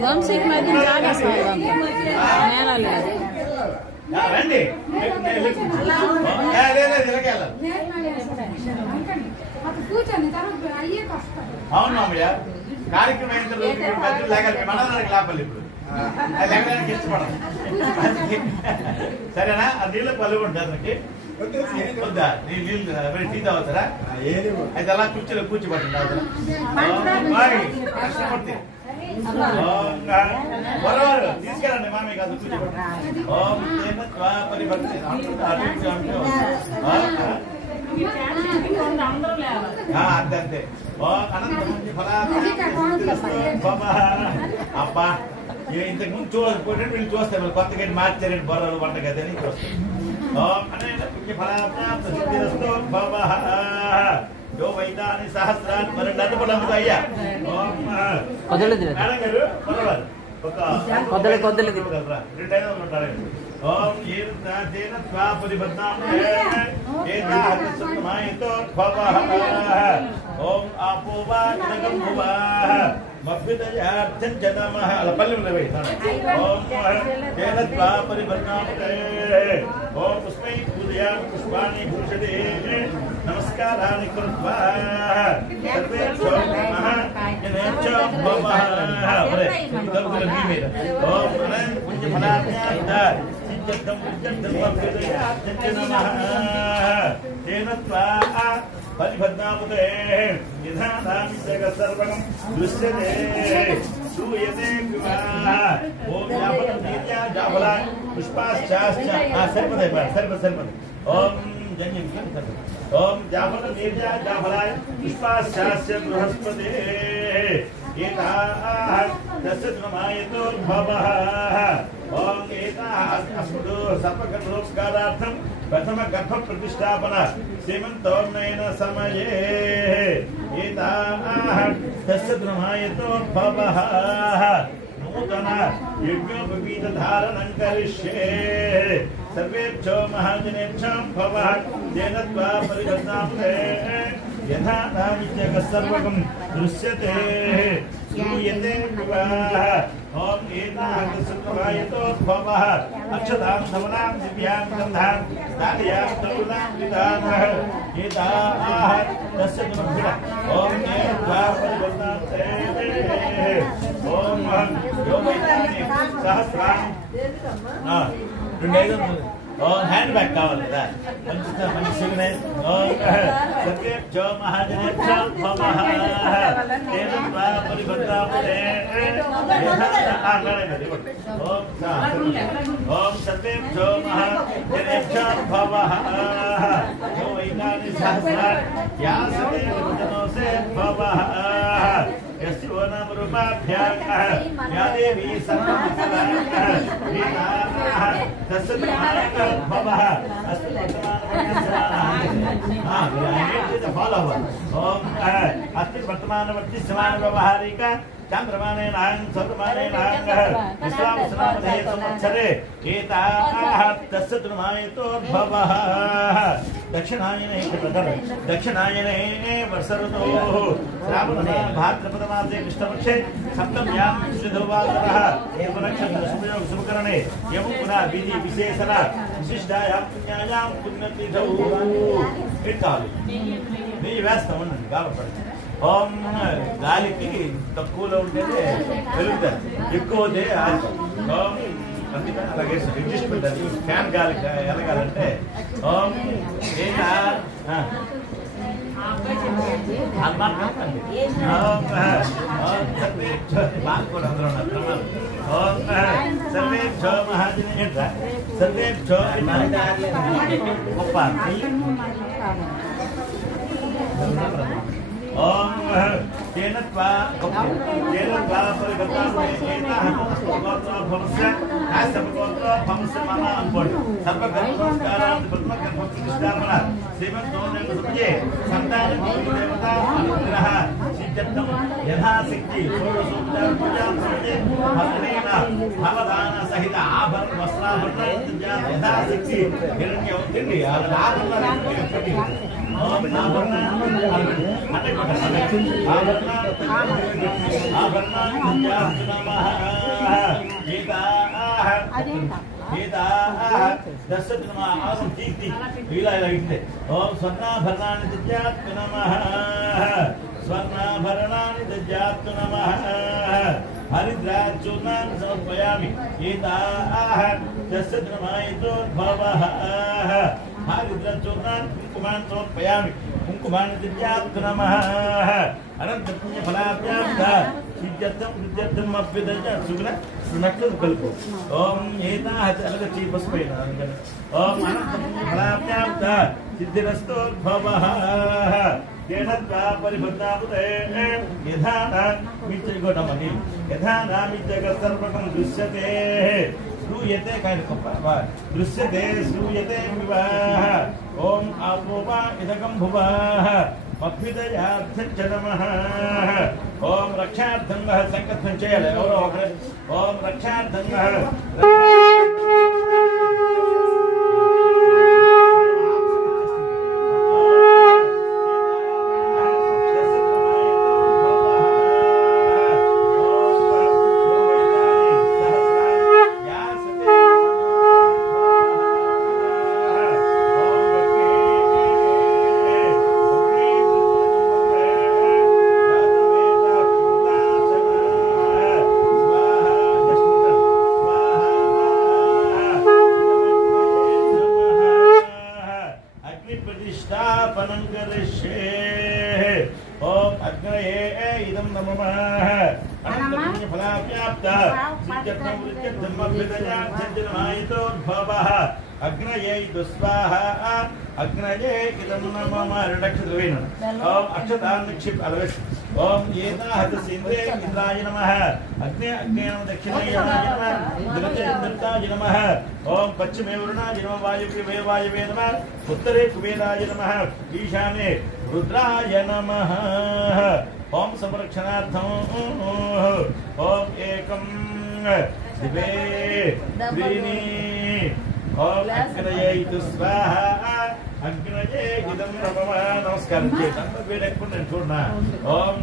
వంశీకి మధ్య జాగేస్తాం మేళాలు రండి అవును మామయ్య కార్యక్రమం అయిన తర్వాత మనదానికి లాపాలి ఇప్పుడు లేకడానికి ఇష్టపడదు సరేనా ఆ నీళ్ళు పలుగుంటుంది అతనికి వద్దా నీళ్ళు టీ తాగుతారా అయితే అలా కూర్చోలే కూర్చోబట్టండి కృష్ణమూర్తి బరోబరు తీసుకెళ్ళండి మామయ్య కాదు కూర్చోబట్టి ఓం పరిభక్తి అంతే అబ్బా ఇంతకు ముందు చూడకపోతే వీళ్ళు చూస్తారు కొత్తగా మార్చారండి బొర్రలు వంటగది అని చూస్తారు వైతాని సహస్రాన్ని మరి అడ్డుపడదు అయ్యా మేడం గారు బొర్రవారు ఒక 2 ఉంటారండి ओम येन त्वा परिबद्धामहे एताहतसमायतो भवः ओम आपो वा इदगं भुवः मभ्युदयार्थं च नमः अलपल्लं लवे ओम येन त्वा परिबद्धामहे ओम पुष्पै पूजयामि पुष्पाणि भूषते नमस्काराणि कृत्वा सर्वेभ्यो नमः येनेभ्यो भवः ओम अनंत पुण्य फलाभ्यां तेन त्वा परिबद्धामहे यथादामि जगत्सर्वं दृश्यते श्रूयते विवाह ओम जाफलं नीत्या जाफला पुष्पाश्चाश्च सर्वदे ओम जन्यं ओम जाफलं नीत्या जाफलाय पुष्पाश्चाश्च बृहस्पते एताः तस्य नमायतो भवः ओम एताः अस्मदो सर्वगर्भोपकारार्थं प्रथम गर्भ प्रतिष्ठापना सीमन्तोन्नयन समये एताः तस्य नमायतो भवः नूतन यज्ञोपवीत धारणं करिष्ये सर्वेभ्यो महाजनेभ्यो भवः तेन त्वा परिबद्धामहे यथा नामित्यगस्सर्वगं दृश्यते श्रूयते विवाह ओम एताहतसमायतो भवः अक्षतां धवनां दिव्यां गन्धां दालयां तरुणां विदानः एताः तस्य नमः ओम एता परिबद्धामहे ओम योगैतानि सहस्राणि और हैंड बैग कावल है पंचता पंचसिग्ने और सर्वेभ्यो महाजनेभ्यो भवः तेन त्वा परिबद्धामहे ओम सर्वेभ्यो महाजनेभ्यो भवः यो वैतानि सहस्राणि यासते जनोसे भवः यस्यो नाम रूपाभ्यां या देवी सर्वमङ्गलाः तस्य नमायतो भवः अस्तु वर्तमानवर्ती समान व्यवहारिक चंद्रमानेनां सौतमानेनां विश्वावसनामधे संवत्सरे एताः तस्य नमायतो भवः दक्षिणायने दक्षिणायने वर्षऋतोः श्रावण भाद्रपदमासे कृष्णपक्षे सप्तम्यां श्रीधुवासरः एवनक्षत्र शुभकरणे एवं पुनः विधि विशेषण विशिष्टायां पुण्यायां पुण्यतिथौ इट्टालु नी व्यस्तम ఉండండి గాబపడి ఓం గాలికి తక్కువలో ఉంటేనే వెలుగుతారు ఎక్కువదే ఓం అందుకే అలాగే అడ్జస్ట్మెంట్ అది ఫ్యాన్ గాలికి ఎలగాలంటే ఓం ఏనా सर्वेभ्यो महाजनेभ्यो सर्वेभ्यो ओम तेन त्वा परिबद्धामहे गोत्रोद्भवस्य गोत्रोद्भवस्य माना अंबोड सर्वगर्भोपकारान् ब्रह्मगर्भप्रतिष्ठापना श्रीमन्तोन्नयन समये संतानं देवता अनुग्रह सिद्ध्यर्थं यथाशक्ति षोडशोपचार पूजां समये भक्तेन फलदान सहित आभरण वस्त्राभरण यथाशक्ति हिरण्यं तिंडी आभरण ओम ओम स्वर्णाभरणानि दद्यात् नमः स्वर्णाभरणानि दद्यात् नमः हरिद्राचूर्णान् समर्पयामि एताः तस्य नमायतो भवः हरिद्राचूर्णान् कुङ्कुमान् समर्पयामि कुङ्कुमान् दद्यात् नमः अनंत पुण्य फलाभ्यां सिद्ध्यर्थं अभ्युदय सुगुण नक्कल कल्पो ओम एताः अलगची पस्पैन ओम अनंत पुण्य फलाभ्यां सिद्धिरस्तो भवः तेन त्वा परिबद्धामहे यथा मित्रगोडमनि यथा नामित्यगत्सर्वकं दृश्यते श्रूयते दृश्यते श्रूयते विवाह ओम आपो वा इदगं भुवः मभ्युदयार्थं च नमः ओम रक्षार्थं संकल्पं चेयाలి ఎవరో ఒకరు ओम रक्षार्थं स्थापनं करिष्ये ओम अग्नये इदं नमः अनन्तपुण्यफलाप्याप्ता सिद्ध्यर्थं वृद्ध्यर्थमभ्युदयार्थञ्जनमायितोद्भवः अग्नये स्वाहा अग्नये इदं नमः रक्षद्रवेण ओम अक्षतान् निक्षिप अलवेश ओम येनाहतसिन्द्रे इंद्राय नमः अग्ने अग्नेयं दक्षिणाय नमः इंद्रताय नमः ओम पश्चिमे वरुणाय नमः वायुवे वायुवे नमः उत्तरे कुबेराय नमः ईशाने रुद्राय नमः ओम संरक्षणार्थम ओम एकम दिवे त्रीणि ओम अग्नये स्वाहा अग्नये इदं नमः नमस्कारं चेतन वेदकुण्डं चूर्णा ओम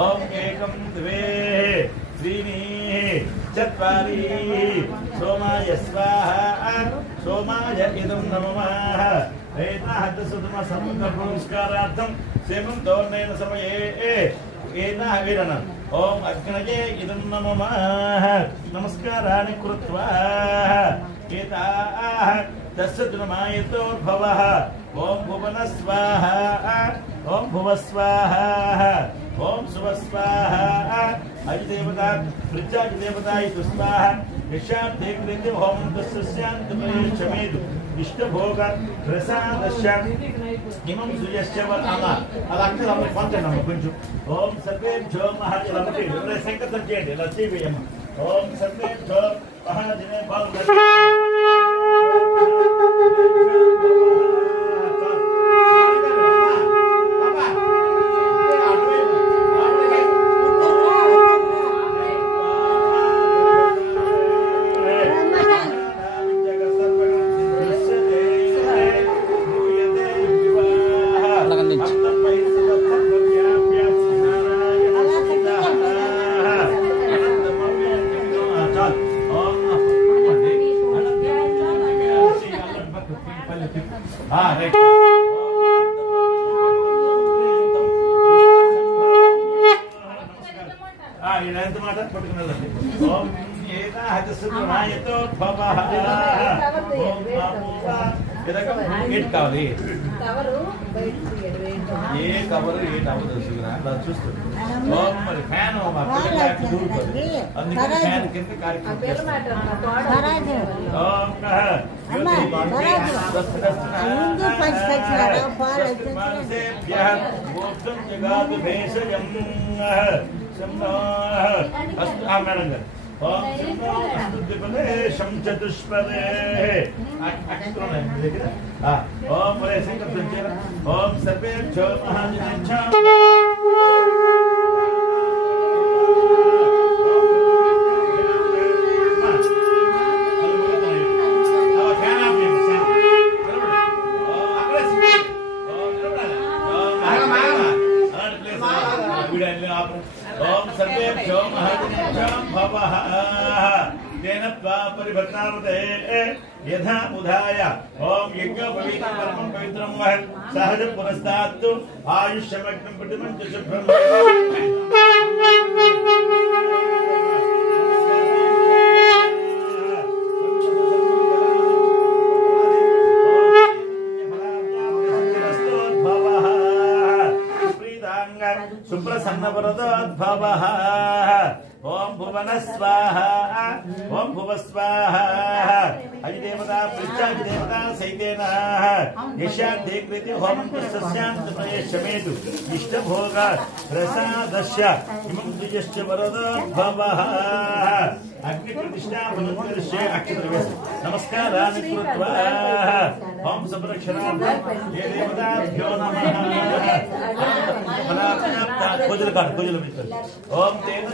ओम एकम द्वे त्रीणि चत्वारि सोमाय स्वाहा सोमाय इदं नमः एताहतसुतम संकल्पनमस्कारार्थं सेवं तोरणेन समये एताः वीरणम् ओम अग्नये इदं नमः नमस्काराणि कृत्वा एताः तस्सद्रमायतो भवः ओम भुवनस्वाहा ओम भुवस्वाहा ओम सुवस्वाहा अधिदेवता पृथ्वीदेवताय स्वाहा विशान्ते कृते ओम तस्स्यान्तपरिश्रमेदु इष्टभोग प्रसादस्य इमं सूर्यस्य वरमः అలాగే మనం కొంచెం కొంచెం ఓం సర్వేభ్యో మహాజనమతే సంకల్పం చేయండి లక్ష్మీవేమ ఓం సర్వేభ్యో మహాజనే భవ కావాలి ఏ కవర్ ఏ టవర్ తెలుసుకురా చూస్తుంది మరి ఫ్యాన్ అందుకని ఫ్యాన్ కింద మేడం గారు ओम द्विपदेशं चतुष्पदे अक्षरों देखिए हाँ ओम बड़े संकल्प संचेर ओम सर्वेभ्यो महाजनेभ्यो ओम सर्वेभ्यो महाजनेभ्यो भवः तेन त्वा परिभक्तामते यथा उधाय ओम यज्ञोपवीतं परमं पवित्रं वः सहज पुरस्तात्तु आयुष्यमग्नं प्रतिमं च शुभ्रं सुप्रसन्नवरदोद्भवः ओम भुवनस्वाहा ओम भुवस्वाहा अधिदेवता पृथ्वीदेवता सैतेन यशान्ते कृते होमं तस्स्यान्तपरिश्रमेतु इष्टभोग प्रसादस्य इमं द्विजश्च वरदोद्भवः अग्निप्रतिष्ठापनं करिष्ये अक्षतद्रव्यस्य नमस्काराणि कृत्वा ओम संरक्षणार्थं ये देवताभ्यो नमः कोजल मित्र ओम तेन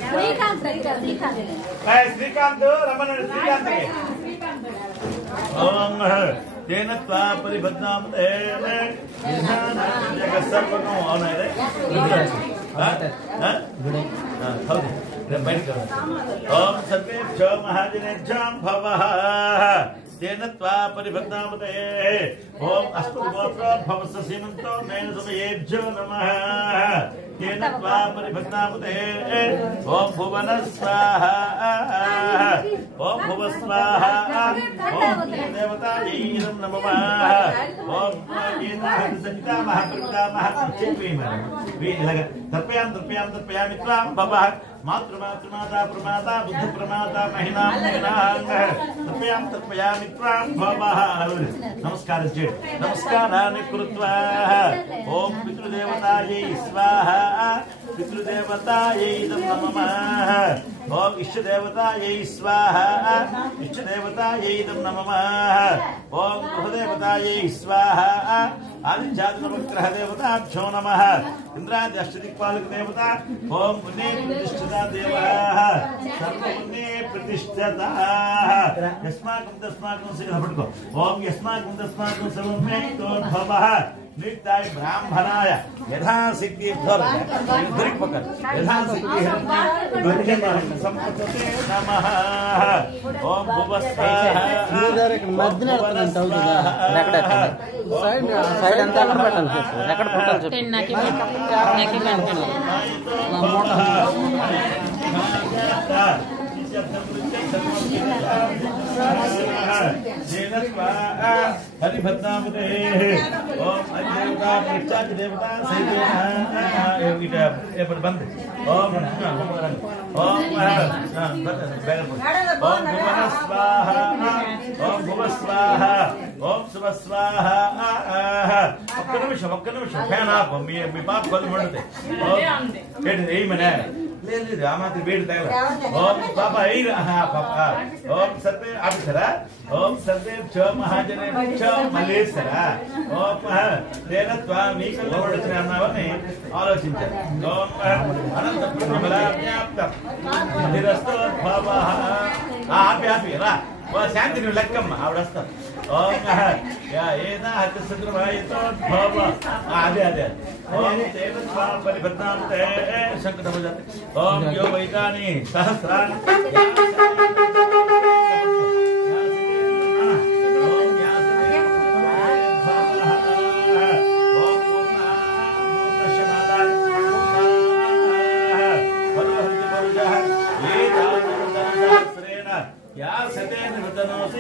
श्रीकांत रमण श्रीकांत ओम तेन त्वा परिबध्नामते जगत् सर्वगो ओनरे गुड ఓం సర్వేభ్యో మహాజనేభ్యో భవః तेन त्वा परिभक्तामते ओम अस्मद्गोत्रोद्भवस्य सीमन्तो मेन समयेभ्यो नमः तेन त्वा परिभक्तामते ओम भुवन स्वाहा ओम भुव स्वाहा ओम देवतायै नमः ओम येना संहिता महाप्रभुता महाप्रचित्वीमः वीलग तर्पयामि त्वां भवः मातृमाता प्रमाता बुद्ध प्रमाता महिना तर्पयामि त्वां भवः नमस्कार नमस्काराणि कृत्वा ओम पितृदेवतायै स्वाहा पितृदेवतायै नमः ओम इष्टदेवतायै स्वाहा इष्टदेवतायै नमः ओम गृहदेवतायै स्वाहा आदित्यादिनवग्रह देवताभ्यो नमः इंद्रादि अष्टदिक्पालक देवता ओम पुण्ये प्रतिष्ठिता देवाः सर्वपुण्ये प्रतिष्ठिताः यस्माकं तस्माकं सिद्धपठको ओम यस्माकं तस्माकं सर्वमे तोद्भवः नित्याय ब्राह्मणाय यथा सिद्धि यथा सिद्धि संपत्ते नमः ओम भुवस्वाहा సైడ్ అంతా అక్కడ పెట్టాలి ఎక్కడ పెట్టాలి हरिभद्रामते ओम देवता प्रत्याग देवता बंद ओम ओम भुवन स्वाहा ओम भुव स्वाहा ओम शुभ स्वाहा ఒక్క నిమిషం ఫ్యాన్ ఆఫ్ మీ పాప కొద్ది మండుతాయి ఏమనే లేదు ఆ మాత్రం వేడి తగల ఓం పాప పాప ఓం సర్వే ఆపిస్తారా ఓం సర్వేభ్యో మహాజనేభ్యో మల్లేస్తారా ఓం తేన త్వా మీకు లోపడొచ్చిన అన్నావని ఆలోచించారు ఓం అనంత ప్రబలాజ్ఞాప్త ధిరస్తోద్భవః ఆపి రా ఓ శాంతి నువ్వు లెక్కమ్మ ఆవిడ వస్తాను ఓం ఏనా హతశత్రుభాయతోద్భవ అదే ఓం తేన త్వా పరిభద్రామతే శంకటభుజాతే ఓం యో వైతాని సహస్రాని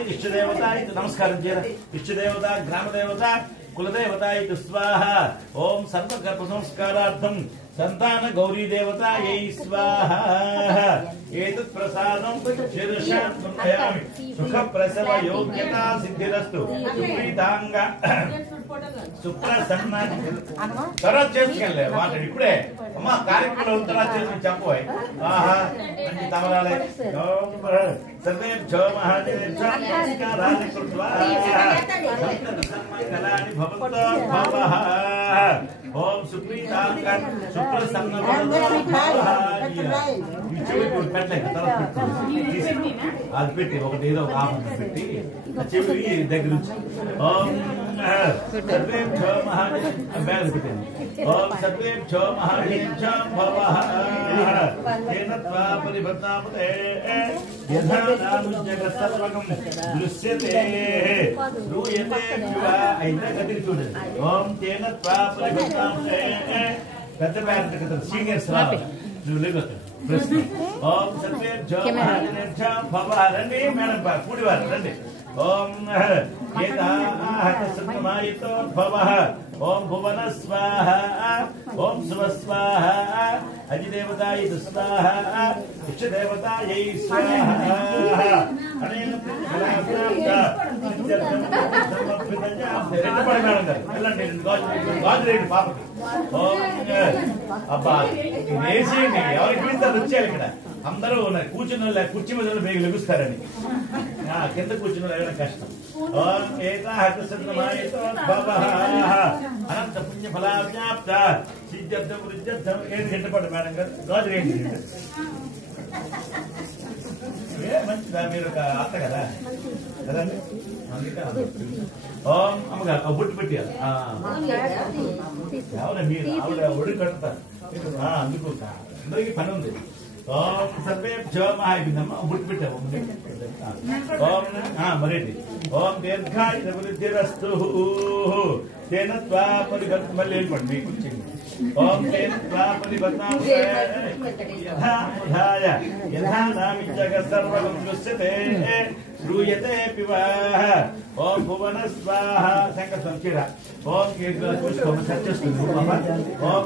इष्टदेवता नमस्कार इष्टदेवता ग्रामदेवता कुलदेवता स्वाहा ओम सर्वगर्भ संस्कारार्थम संतान गौरी देवता ये स्वाहा एतत् प्रसादं शीर्षां समर्पयामि सुख प्रसव योग्यता सिद्धिरस्तु सुप्रीतांग सुप्रसन्न तरह చేసుకెళ్ళే వాటి ఇప్పుడే అమ్మ కార్యక్రమంలో తర్వాత చేసి చెప్పోయ్ ఆహా మంచి తమరాలే सर्वेभ्यो महादेवेभ्यो नमस्काराणि कृत्वा सप्तसन्मङ्गलानि भवन्तो भवः ओम सुप्रीतांगं అది పెట్టి ఒకటి ఏదో ఒక ఆఫర్ పెట్టి చెవి దగ్గర నుంచి ఓం సర్వేభ్యో బ్యాగ్ పెట్టండి ఓం సర్వేభ్యో మహాదేవేభ్యో భవః తేన త్వా పరిభద్రామతే యథా నానుజ్జగ సర్వగం దృశ్యతే రూయతే దివా అయిన గదిని చూడండి ఓం తేన త్వా పరిభద్రామతే పెద్ద బ్యాగ్ కదా సీనియర్స్ రా నువ్వు లేకపోతే ओम सर्वेभ्यो महाजनेभ्यो भवः రండి మేడం కూడివారు రండి ओम ఏతాహతసత్మాయితో భవః ओम भुवन स्वाहा ओम शुभ स्वाहा अजिदेवतायै स्वाहा इष्टदेवतायै स्वाहा अनेन అబ్బా వేసేయండి ఎవరికి పిలుస్తారు వచ్చేయాలి ఇక్కడ అందరూ ఉన్నారు కూర్చున్న కుర్చీ మీద బేగ లెగుస్తారని కింద కూర్చున్న ఎవరైనా కష్టం ఓం ఏతాహతసత్మాయితో భవః అనంత పుణ్య ఫలాజ్ఞాప్త సిద్ధ్యర్థం వృద్ధ్యర్థం ఏడు గంటపాటు మేడం గారు గాజు ఏంటి మంచిదా మీరు ఒక అత్త కదా కదండి అందుకే ఓం అమ్మగారు బుట్టు పెట్టారు ఎవరు మీరు ఆవిడ ఒడి కడతారు అందుకు అందరికి పని ఉంది ఓం సర్వేభ్యో మహావినమ బుట్బిట్ట ఓం మరేటి ఓం దీర్ఘాయుర వృద్ధిరస్తు తేన త్వా పరివర్త మళ్ళీ వెళ్ళిపండి మీకు వచ్చింది ఓం తేన త్వా పరివర్తనాయ యథా యథా నామి జగత్ సర్వం దృశ్యతే శ్రూయతే పివాహ ఓం భువన స్వాహ సంకల్పం చీర ఓం పుష్పం చర్చిస్తుంది ఓం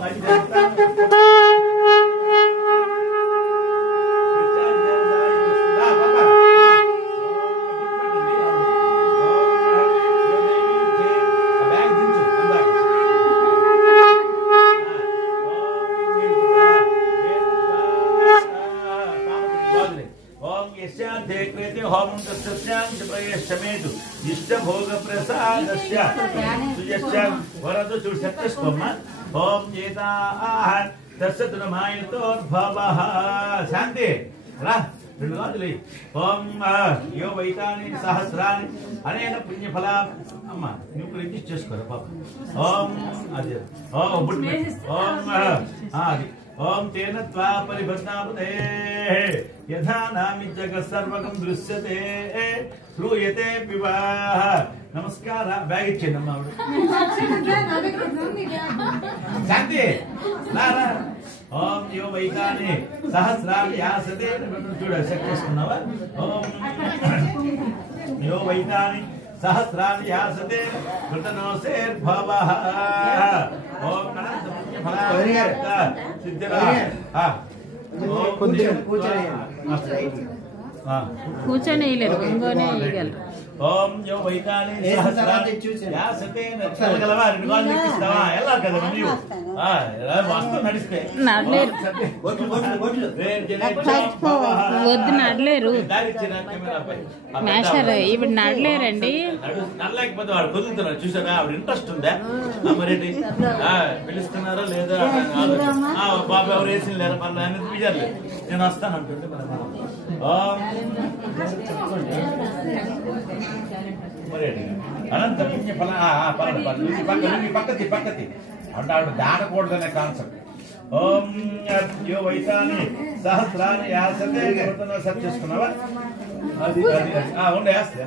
ఇష్టభోగ ప్రసాదస్య వరదు చూసత్యస్వమ్మ ఓం ఏతాః తస్సద్రమాయతోద్భవః శాంతి రా రెండు గాజులు ఓం యో వైతాని సహస్రాని అనేన పుణ్యఫలా అమ్మ నువ్వు రిజిస్టర్ చేసుకోరా పాప ఓం అది ఓం ఓం అది ఓం తేన త్వా పరిబధ్నాపతే యథా నామి జగత్ సర్వగం దృశ్యతే శ్రూయతే పివాహ నమస్కార బ్యాగ్ ఇచ్చేయండి అమ్మ శాంతి లారా ఓం యో వైతాని సహస్రాని యాసతే చూడ సెట్ చేసుకున్నావా ఓం యో వైతాని సహస్రాని యాసతే కృతనోసేర్భవః ఓం అనంత పుణ్యఫలాయ సిద్ధిరా కూర్చొని వేయలేరు ఇంకోనే వేయగలరు ఓం యో వైతాని సహస్రాని యాసతే నచ్చగలవా రెండు గాలు ఇస్తావా ఎలా కదా నీవు వాస్తవం నడిస్తే నడలేరు వద్దు నడలేరు మేషర్ ఇప్పుడు నడలేరండి నడలేకపోతే వాడు కుదురుతున్నాడు చూసారా ఆవిడ ఇంట్రెస్ట్ ఉందా మరేంటి పిలుస్తున్నారా లేదా బాబు ఎవరు వేసిన లేదా పర్లేదు అనేది పిజర్లేదు నేను వస్తాను అంటుంటే మరేంటి అనంత పుణ్య ఫల పక్కతి అంటే ఆవిడ దాటకూడదనే కాన్సెప్ట్ ఓం యో వైతాని సహస్రాని యాసతే సెట్ చేసుకున్నావా అది ఉండే వేస్తే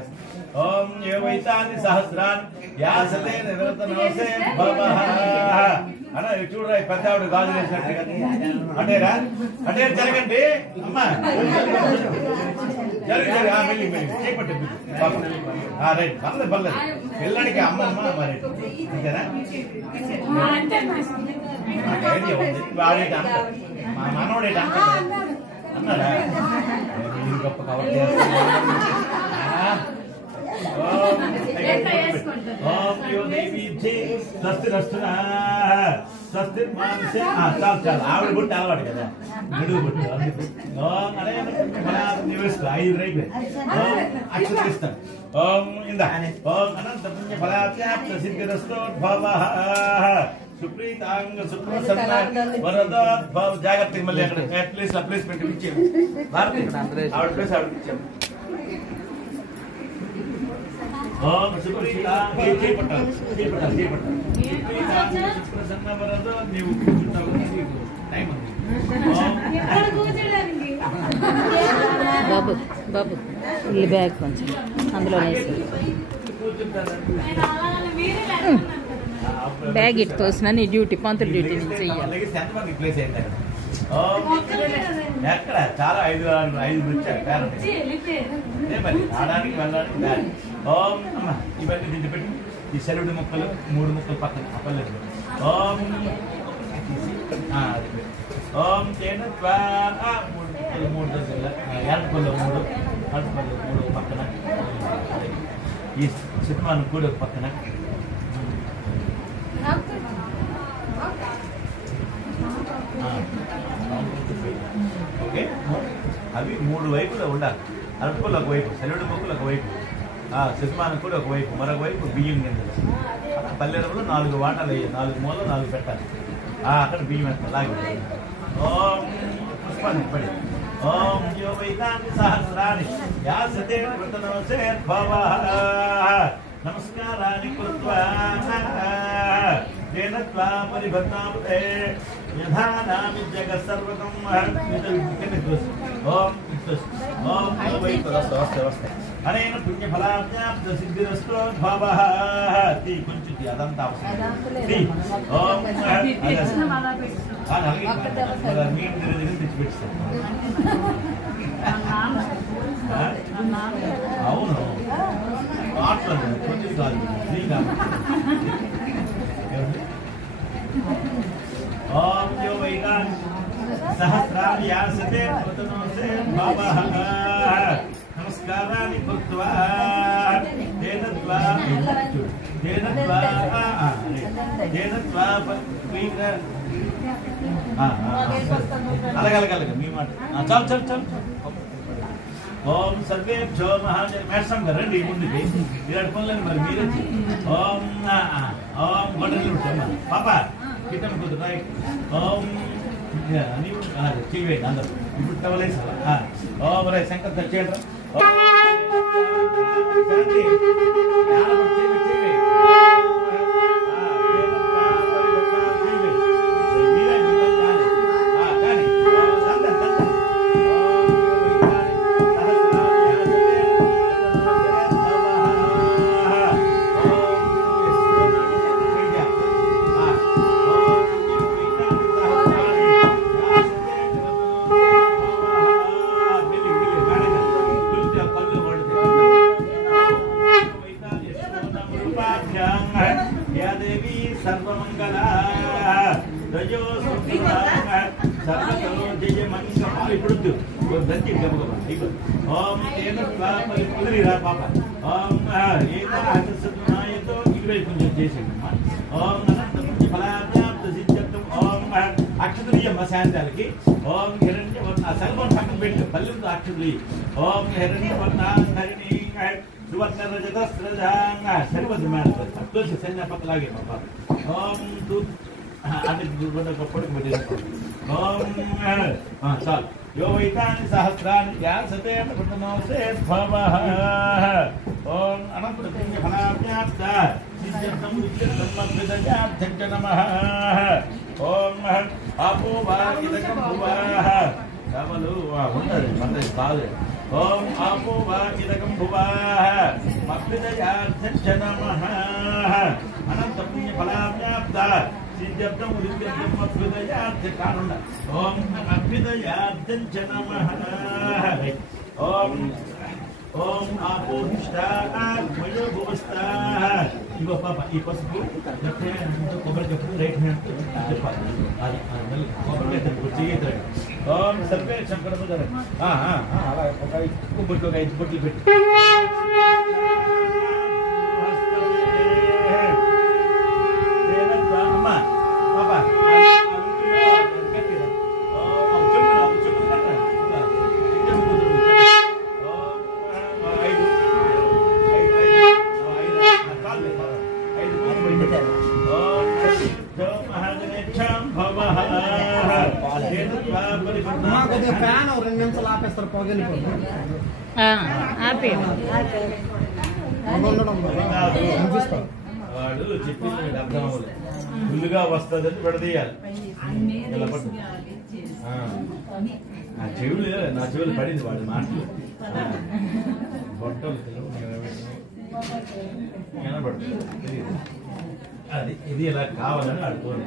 ఓం యో వైతాని సహస్రాని యాసతే నిరతనోసే భవః అన్న చూడరా పెద్ద ఆవిడ గాజు వేసినట్టు అంటేరా అంటే జరగండి అమ్మా జరుగు మెల్లి చేపట్టి రైట్ పర్లేదు పర్లేదు పిల్లడికి అమ్మమ్మ మరి అంతేనా మా మనోడే అన్నాడా మీరు గొప్ప కవర్ చాలు ఆవిడ బుట్టి అలవాటు కదా నిడుగు బుట్టి నివేసుకో 5 రైతులు అక్షరిస్తాను ఓం ఇందా ఓం అనంత పుణ్య ఫలాప్యాప్త సిద్ధిరస్తోద్భవః సుప్రీతాంగ సుప్రసన్న వరదోద్భవ జాగ్రత్తగా మళ్ళీ అక్కడ ప్లేస్ ప్లేస్మెంట్ ఇచ్చాము ఆవిడ ప్లేస్ ఆవిడకి ఇచ్చాము ఓం సుప్రీతాంగ చేపట్టాలి సుప్రసన్న వరదో నీవు కూర్చుంటావు టైం ఉంది బాబు బాబు ఈ బ్యాగ్ కొంచెం అందులో బ్యాగ్ ఇటు తోసిన నీ డ్యూటీ పంతులు డ్యూటీ నుంచి చెయ్యాలి ఎక్కడ చాలా 5 వచ్చారు మరి రావడానికి వెళ్ళడానికి దారి ఓం అమ్మ ఇవన్నీ దిద్దు పెట్టి ఈ సెలవుడి ముక్కలు 3 ముక్కలు పక్కన అప్పలేదు ఓం ఓం తేన త్వా 3 దశల ఎర్రపల్లి 3 అడుపల్లి 3 పక్కన ఈ సినిమాను కూడా పక్కన ఓకే అవి 3 వైపులో ఉండాలి అరపల్లి ఒకవైపు సెలవుడి ముక్కలు ఒకవైపు సినిమాను కూడా ఒకవైపు మరొక వైపు బియ్యం గింజలు పల్లెరంలో 4 వాటాలు వేయాలి 4 మూలలో 4 పెట్టాలి అక్కడ బియ్యం వేస్తాం లాగి ఓం పుష్పాన్ని పడి ఓం యో వైతాని సహస్రాని యాసతే కృతనోసేర్భవః నమస్కారాన్ని కృత్వా तेन त्वा परिभद्नापते यथा नामि जगत् सर्वगं ओम वै तदस्ते अनेन पुण्यफलाप्त्याप्त सिद्धिरस्तु भवः ती कुंचिति अदंत आवश्यकं ती ओम అవును మాట్లాడండి కొంచెం కాదు ఓం యో వైకాన్ సహస్రాన్ని యాసతే ప్రతనోసే భవః నమస్కారాన్ని కృత్వా తేన త్వా అలాగే మీ మాట చాలు ఓం సర్వేభ్యో మహాజన మేసం రండి ముందుకి ఇలాంటి పనులని మరి మీరు ఓం ఓం గొడవలు ఉంటాయి పాప కిటన్ కుదు రైట్ ఓం నీవు చెయ్యండి అందరూ ఇప్పుడు తవలేసా ఓం రే శంకర్ చేయండి ఓం తేన త్వా పరిపుత్రిరా పాప ఓం ఏతాహతసత్నాయతో ఇటువై కొంచెం చేసేమ్మా ఓం అనంత పుణ్య ఫలాప్త్యాప్త సిద్ధ్యర్థం ఓం అక్షతుల్యమ్మ శాంతాలకి ఓం హిరణ్యవర్ణ సర్వం పక్కన పెట్టు పల్లెంతో అక్షతులి ఓం హిరణ్యవర్ణాధరిణి సువర్ణ రజతస్రజాంగ సర్వది మేడ తులసి సైన్య పక్కలాగే పాప ఓం తు అంటే పడుకు పెట్టేది ఓం చాలు यो वैतानि सहस्राणि यासते प्रतनोसे भवः ओम अनंत पुण्य फलाप्त्याप्त सिद्ध्यर्थं उच्यर्थं मद्विदयार्थं च नमः ओम आपो वा इदकं भुवः कवलु उन्नति मंदे काले ओम आपो वा इदकं भुवः मद्विदयार्थं च नमः अनंत पुण्य फलाप्त्याप्त सिद्ध्यर्थं उच्यर्थं मद्विदयार्थं कारुण्य ओम अभ्युदयार्थं च नमः ओम ओम आपोहिष्ठाः मयो भुवस्ताः इव पापा ఈ పసుపు లెఫ్ట్ హ్యాండ్ కొబ్బరి చెప్పు రైట్ హ్యాండ్ చెప్పాలి అది మళ్ళీ కొబ్బరి చెప్పు చేయదు ఓం సర్వే శంకర ముదర అలా ఒక కొబ్బరికి ఒక 5 బొట్లు పెట్టు అమ్మా పాపా ఫ్యాన్ 2 నిమిషాలు ఆపేస్తారు పొగలిపోతుంది వాడు చెప్పింది అర్థం అవ్వలేదు ఫుల్గా వస్తుందని విడదీయాలి నా చెవులు పడింది వాడి మాటలు బొట్టలు వినబడుతుంది అది ఇది ఇలా కావాలని అడుగుతుంది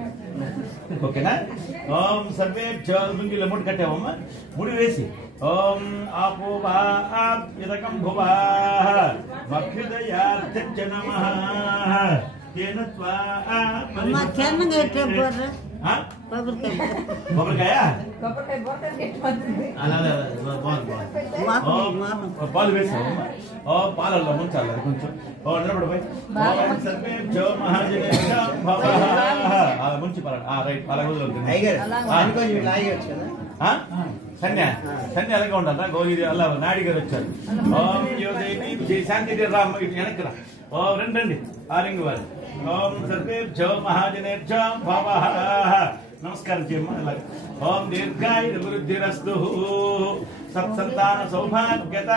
ఓకేనా ఓం సర్వేభ్యో ముంగిలో ముడి కట్టావమ్మా ముడి వేసి ఓం ఆపో వా ఇదకం భువా మభ్యుదయార్థం చ నమః తేన త్వా కొబ్బరికాయ పాలు వేసావు పాలల్లో ముంచాలి అది కొంచెం నిలబడిపోయి ముంచి పాల రైట్ అలా సన్య అలాగే ఉండాలి గోగిరి అలా నాయుడు గారు వచ్చారు ఓం యో దేవి శాంతి రామ్ వెనక్కి రా ఓ రండి ఆలింగి వారు ఓం సర్వేభ్యో మహాజనేభ్యో భవః నమస్కారం చేయమ్మా ఓం దీర్ఘాయుర్వృద్ధిరస్తు సత్సంతాన సౌభాగ్యత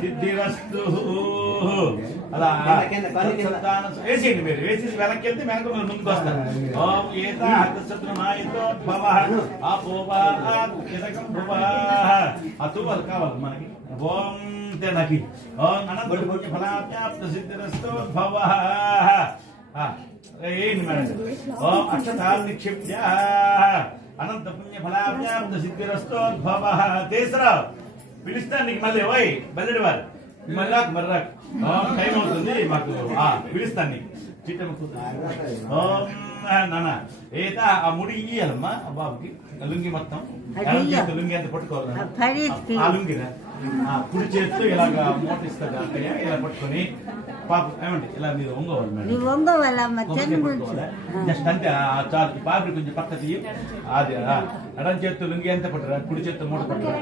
సిద్ధిరస్తు. అలా సత్సంతాన వేసేయండి, మీరు వేసేసి వెనక్కి వెళ్తే వెనక ముందుకు వస్తారు. ఓం ఏతా హతశత్రుమాయతోద్భవః ఆపోవాత్యదకం భువః. అతు అది కావాలి మనకి. ఓం తెనకి ఓం అనంత ఫలాప్యాప్త సిద్ధిరస్తోద్భవః. ఓం అక్షతాల్ నిక్షిప్య అనంత పుణ్య ఫలాప్యాప్త సిద్ధిరస్తోద్భవః. తీసరా పిలుస్తాను నీకు మళ్ళీ. ఓయ్ బల్లెడి వారు మర్రాకు టైం అవుతుంది మాకు. పిలుస్తాను నీకు చిట్టమ్మ. ఓం నాన్న ఏత ఆ ముడి ఇయ్యాలమ్మా బాబుకి. లుంగి మొత్తం లుంగి అంత పట్టుకోవాలి. ఆ లుంగిరా కుడి చేతితో ఇలాగా మూట ఇస్తుంది అక్కయ్య. ఇలా పట్టుకొని పాప ఏమండి ఇలా మీరు ఒంగోవాలి మేడం. జస్ట్ అంతే చాలు. ఈ పాపి కొంచెం పక్క తీయి. అది ఎడం చేతితో లుంగి ఎంత పట్టరా, కుడి చేతితో మూట పట్టరా.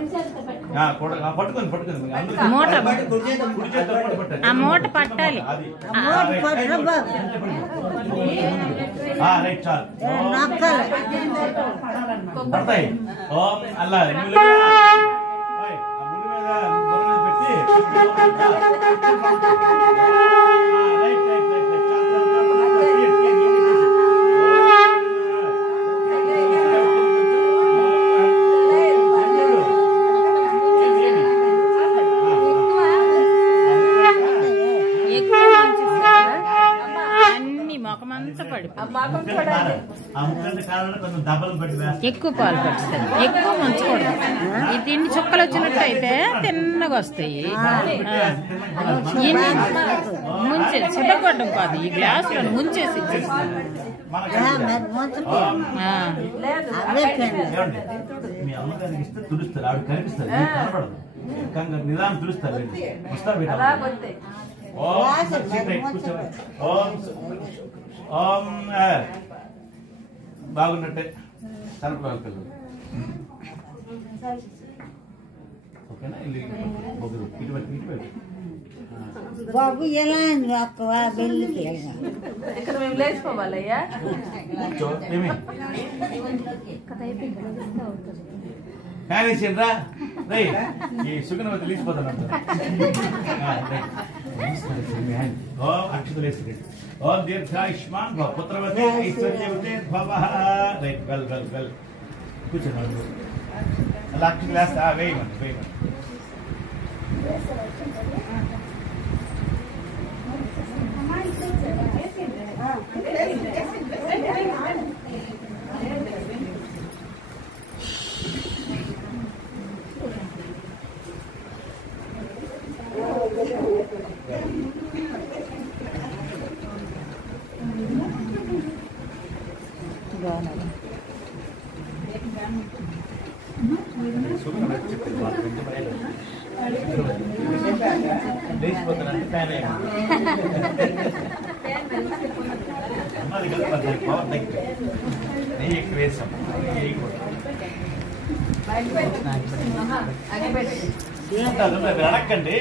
పట్టుకొని పట్టుకొని కుడి చేతితో మూట పట్టాలి. ఆ మూట పట్టాలి. అది రైట్ చాలు పడతాయి. ఓం అల్లా ఎక్కువ పాలు పట్టిస్తారు, ఎక్కువ ముంచకూడదు. ఈ తిండి చుక్కలు వచ్చినట్టు అయితే తిన్నగా వస్తాయి. ముంచే చిన్నగొట్టం కాదు, ఈ గ్లాసులను ముంచేసి మీ అమ్మగారికి ఇస్తే తుడుస్తారు. ఆవిడ కనిపిస్తారు, కనపడదు. నిదానం తుడుస్తారు. వస్తా ఓం బాగున్నట్టే సరఫరా పిల్లలు. ఓకేనా? ఇటువంటి బాబు ఎలా వెళ్ళికి ఇక్కడ మేము లేచిపోవాలయ్యా. కానిరా ఈ సుగనవతి లేచిపోతాను. ఓం అక్షతలేసి ఓం దీర్ఘాయుష్మాన్ భవ పుత్రవతే ఐశ్వర్యవతే భవః. రైట్ వెల్ వెల్ వెల్ కూర్చోండి. అలా అక్షతలు వేస్తా. వేయమండి వేయమండి. లేచిపోతానంటే ఫ్యాన్ అయ్యండి. పవర్ తగ్గి నెయ్యి ఎక్కువ వేసాం. అడక్కండి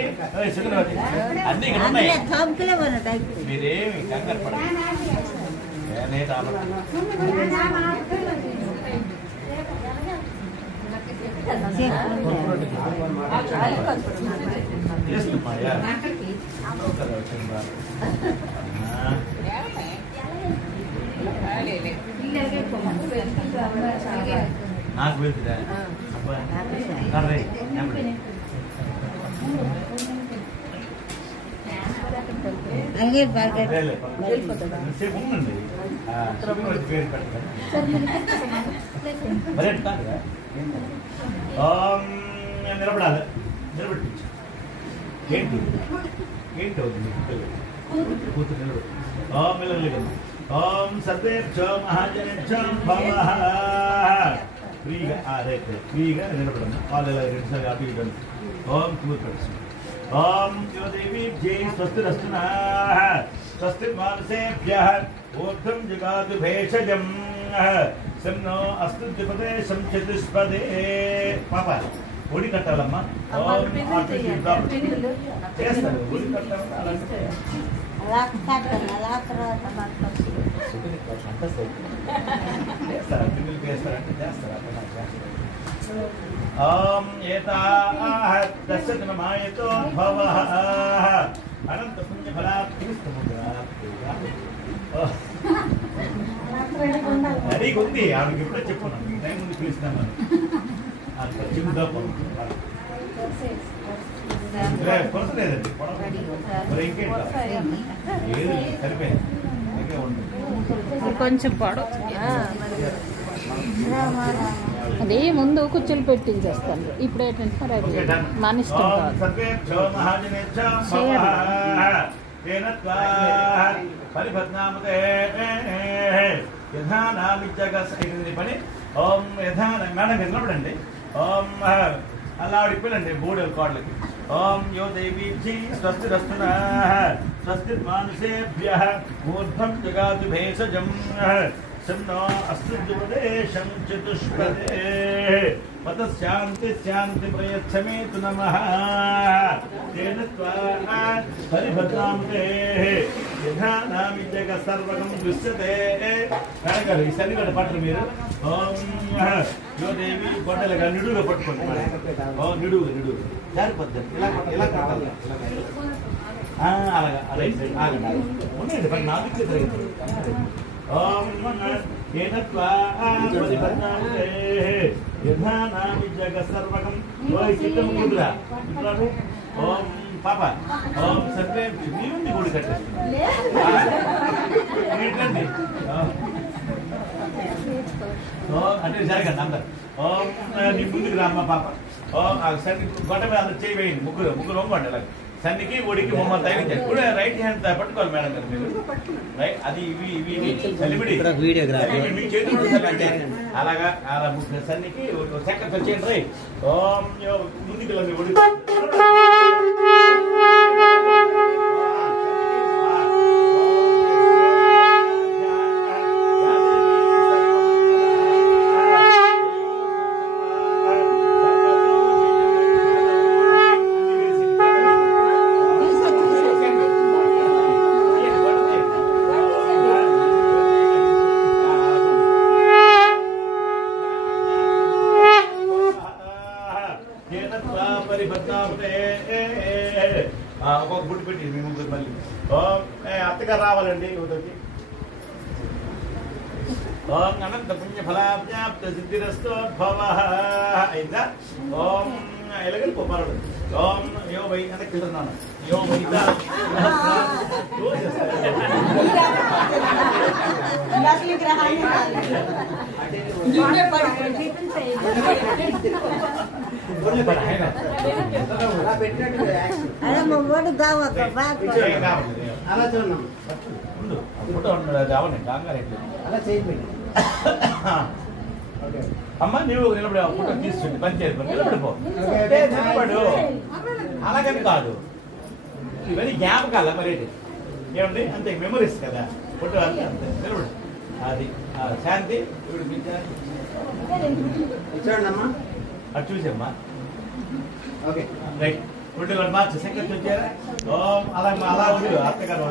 అన్ని ఇక్కడ ఉన్నాయి. మీరేమి కంగారు పడండి. నాకు వెళ్తుందా ఉండండి. పేరు పెట్టండి. నిలబడాలి. నిలబెట్టించు. ఏంటి ఏంటి అవుతుంది కూతురు నిలబెట్టి. ఓం నిలబడలేదమ్మా. ఓం సర్వేభ్యో మహాజనేభ్యో భవః. ఫ్రీగా రైట్ ఫ్రీగా నిలబడమ్మా. వాళ్ళు ఇలా రెండుసార్లు అటు ఇటు. ఓం కూర్చోండి. ఓం దేవీభ్యై స్వస్తిరస్తు నః. స్వస్తి మానసేభ్యః ఊర్ధ్వం జగాతు భేషజం. సన్నో అస్తు ద్విపదే సంచతుష్పదే. పాప ఒడి కట్టాలమ్మా. చేస్తారు ఒడి కట్టాలంటే అలాంటి అనంత రెడీగా ఉంది ఆవిడకి ఎప్పుడో చెప్పున్నాను టైం ముందు పిలుస్తున్నాను కొరసలేదండి మరి ఇంకేంటి ఏది సరిపోయింది ఇంకే ఉంటుంది కొంచెం పొడవు అదే ముందు కుర్చీలు పెట్టించేస్తాను ఇప్పుడు ఏంటంటే మరి అది మన ఇష్టం పని ఓం యథా మేడం నిలబడండి ఓం అలా ఆడిపోయినండి మూడు కోట్లకి ఓం యో దేవీభ్యై స్వస్తిరస్తున స్వస్తి మానుషేభ్యః ఊర్ధ్వం జగాతి భేషజం సన్నో అస్త్రుదేశం చతుష్పదే పద శాంతి శాంతి ప్రయచ్చమేతు నమః తేన త్వా పరిభద్రాముతే యథానామి జగ సర్వగం దృశ్యతే కనగలు ఈ సన్నిగడ పట్టరు మీరు ఓం యో దేవి గొడ్డలుగా నిడుగా పట్టుకోండి ఓ నిడుగా జారిపోద్ది ఇలా కట్టాలి అలాగా రైట్ సైడ్ ఆగండి ఉండండి పని నా దిక్కు తిరిగి ఓం ఏన త్వా పరిభద్రాముతే యథానామి జగ సర్వగం ఓయ్ చిత్తం కుదురా ఓం పాప ఓం సర్వే నీవుంది గుడి కట్టేస్తుంది అంటే జరగండి అందరు ఓం నీ ముందుకు రామ్మ పాప ఓం సన్ని గొడ్డ మీద అందరు చేయి వేయండి ముగ్గురు వంగండి అలాగే సన్నికి ఒడికి మమ్మల్ని తగిలించండి కూడా రైట్ హ్యాండ్ పట్టుకోవాలి మేడం గారు మీరు రైట్ అది మీ చేతులు అలాగా అలా సన్నికి చక్కగా వచ్చేయండి రైట్ ఓం ముందుకు మీ ఒడి ఒక్కొక్క గుడ్డు పెట్టి మీ ముగ్గురు మళ్ళీ అత్తగారు రావాలండి యువతకి ఓం అనంత పుణ్య ఫలాప్యాప్త సిద్ధిరస్తోద్భవ అయిందా ఓం ఎలాగెళ్ళిపో పర్వాలేదు ఓం యో వై వెనక్కి వెళ్తున్నాను యో వైత అలా చూడండి అమ్మ నువ్వు నిలబడే ఫోటో తీసుకుంది పంచాయతీ నిలబడిపో నిలబడు అలాగని కాదు ఇవన్నీ జ్ఞాపకాల మరి ఏమండి అంతే మెమరీస్ కదా ఫోటో అంతే నిలబడు అది శాంతి చూడండి అమ్మా అది చూసమ్మా ఓకే రైట్ ఫోటో మార్చు సెకండ్ వచ్చారా ఓం అలా అలా ఉంది అత్తగారు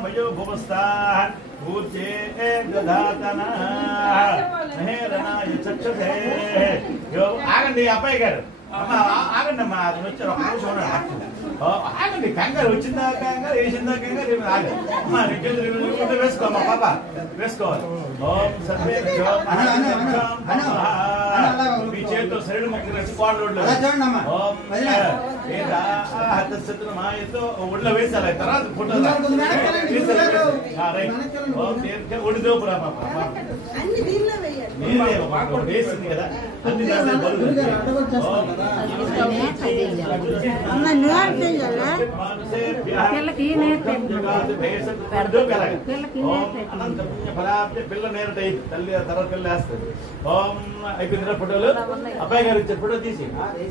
మయో భువస్థాః ఊర్జే దధాతనః మహేరణాయ చక్షసే ఆగండి అబ్బాయి గారు ఆగండి అమ్మా అది వచ్చారు ఒక నిమిషం ఆగండి కంగారు వచ్చిందా కంగారు వేసిందా కంగారు ఆగండి అమ్మా నిజంగా వేసుకోమ్మా పాప వేసుకోవాలి ఓం సర్వే మీ చేతితో శరీరం మొక్క వేసి కోడలు ఓం మాయతో ఒళ్ళో వేసాలి తర్వాత ఫోటో ఒడిదోపురా పాప వేసింది కదా అన్ని దాంట్లో బరువు. అమ్మ నోరు పిల్ల నేరట తల్లి తర్వాత పిల్ల వేస్తుంది. ఓం అయిపోయిందిరా ఫోటోలు. అబ్బాయి గారు ఇచ్చారు ఫోటో తీసి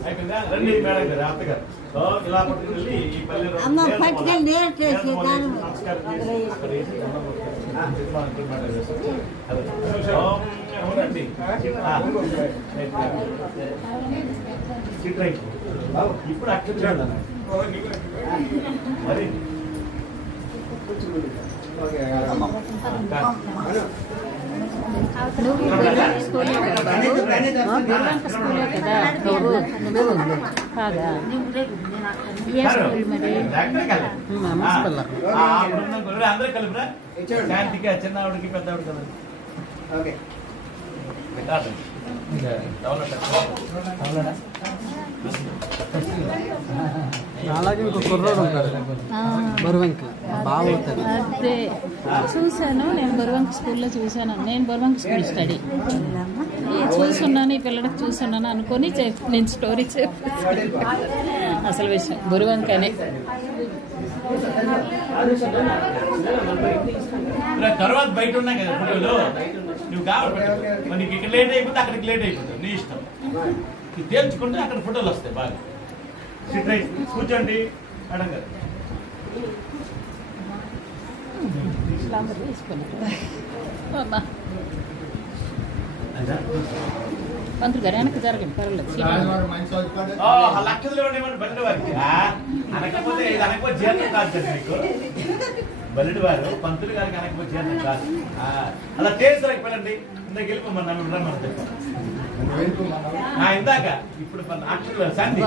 అయిపోయిందా రండి మేడం గారు అత్తగారు. సో ఇలా పట్టుకెళ్ళి ఈ పల్లె అమ్మ పట్టుకెళ్ళి నేరు చేసి నమస్కారం చేసి అక్కడ వేసి అవునండి ఇప్పుడు అక్కడ మరి స్కూలే కదా బాబు, స్కూలే కదా నువ్వు కాదా ఏ స్కూల్ మరి? అందరూ కలిపిరా శాంతికి చిన్న ఆవిడకి పెద్ద ఆవిడ కదా. అలాగే ఇంకో కుర్రోడు ఉంటాడు బరువంక బాగుంటుంది. అదే చూశాను నేను బరువంక స్కూల్లో చూశాను. నేను బరువంక స్కూల్ స్టడీ చూస్తున్నాను, ఈ పిల్లడికి చూస్తున్నాను అనుకొని నేను స్టోరీ చెప్పాను. అసలు విషయం బరువంకనే. తర్వాత బయట ఉన్నాయి కదా ఫోటోలు నువ్వు కావాలి మనకి ఇక్కడ లేట్ అయిపోతే అక్కడికి లేట్ అయిపోతుంది నీ ఇష్టం. ఇది తేల్చుకుంటే అక్కడ ఫోటోలు వస్తాయి బాగా. సిట్ రైట్ కూర్చోండి మేడం గారు. పంతులు గారు వెనక్కి జరగండి పర్వాలేదు. లక్షలు ఇవ్వండి బండి వారికి అనకపోతే ఇది అనకపోతే జీర్ణం కాదు మీకు. బల్లుడి వారు పంతులు గారికి అనకపోతే జీర్ణం కాదు. అలా టేస్ట్ రాకపోనండి ఇందాక వెళ్ళిపోమని రమ్మని చెప్పాను ఇందాక. ఇప్పుడు శాంతి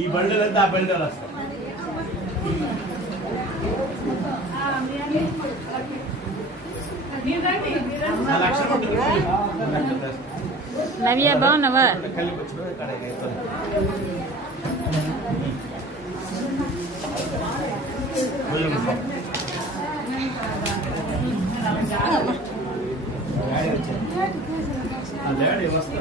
ఈ బండిలో ఆ బండి వస్తాం. నవ్య బాగున్నావా? డాడీ వస్తా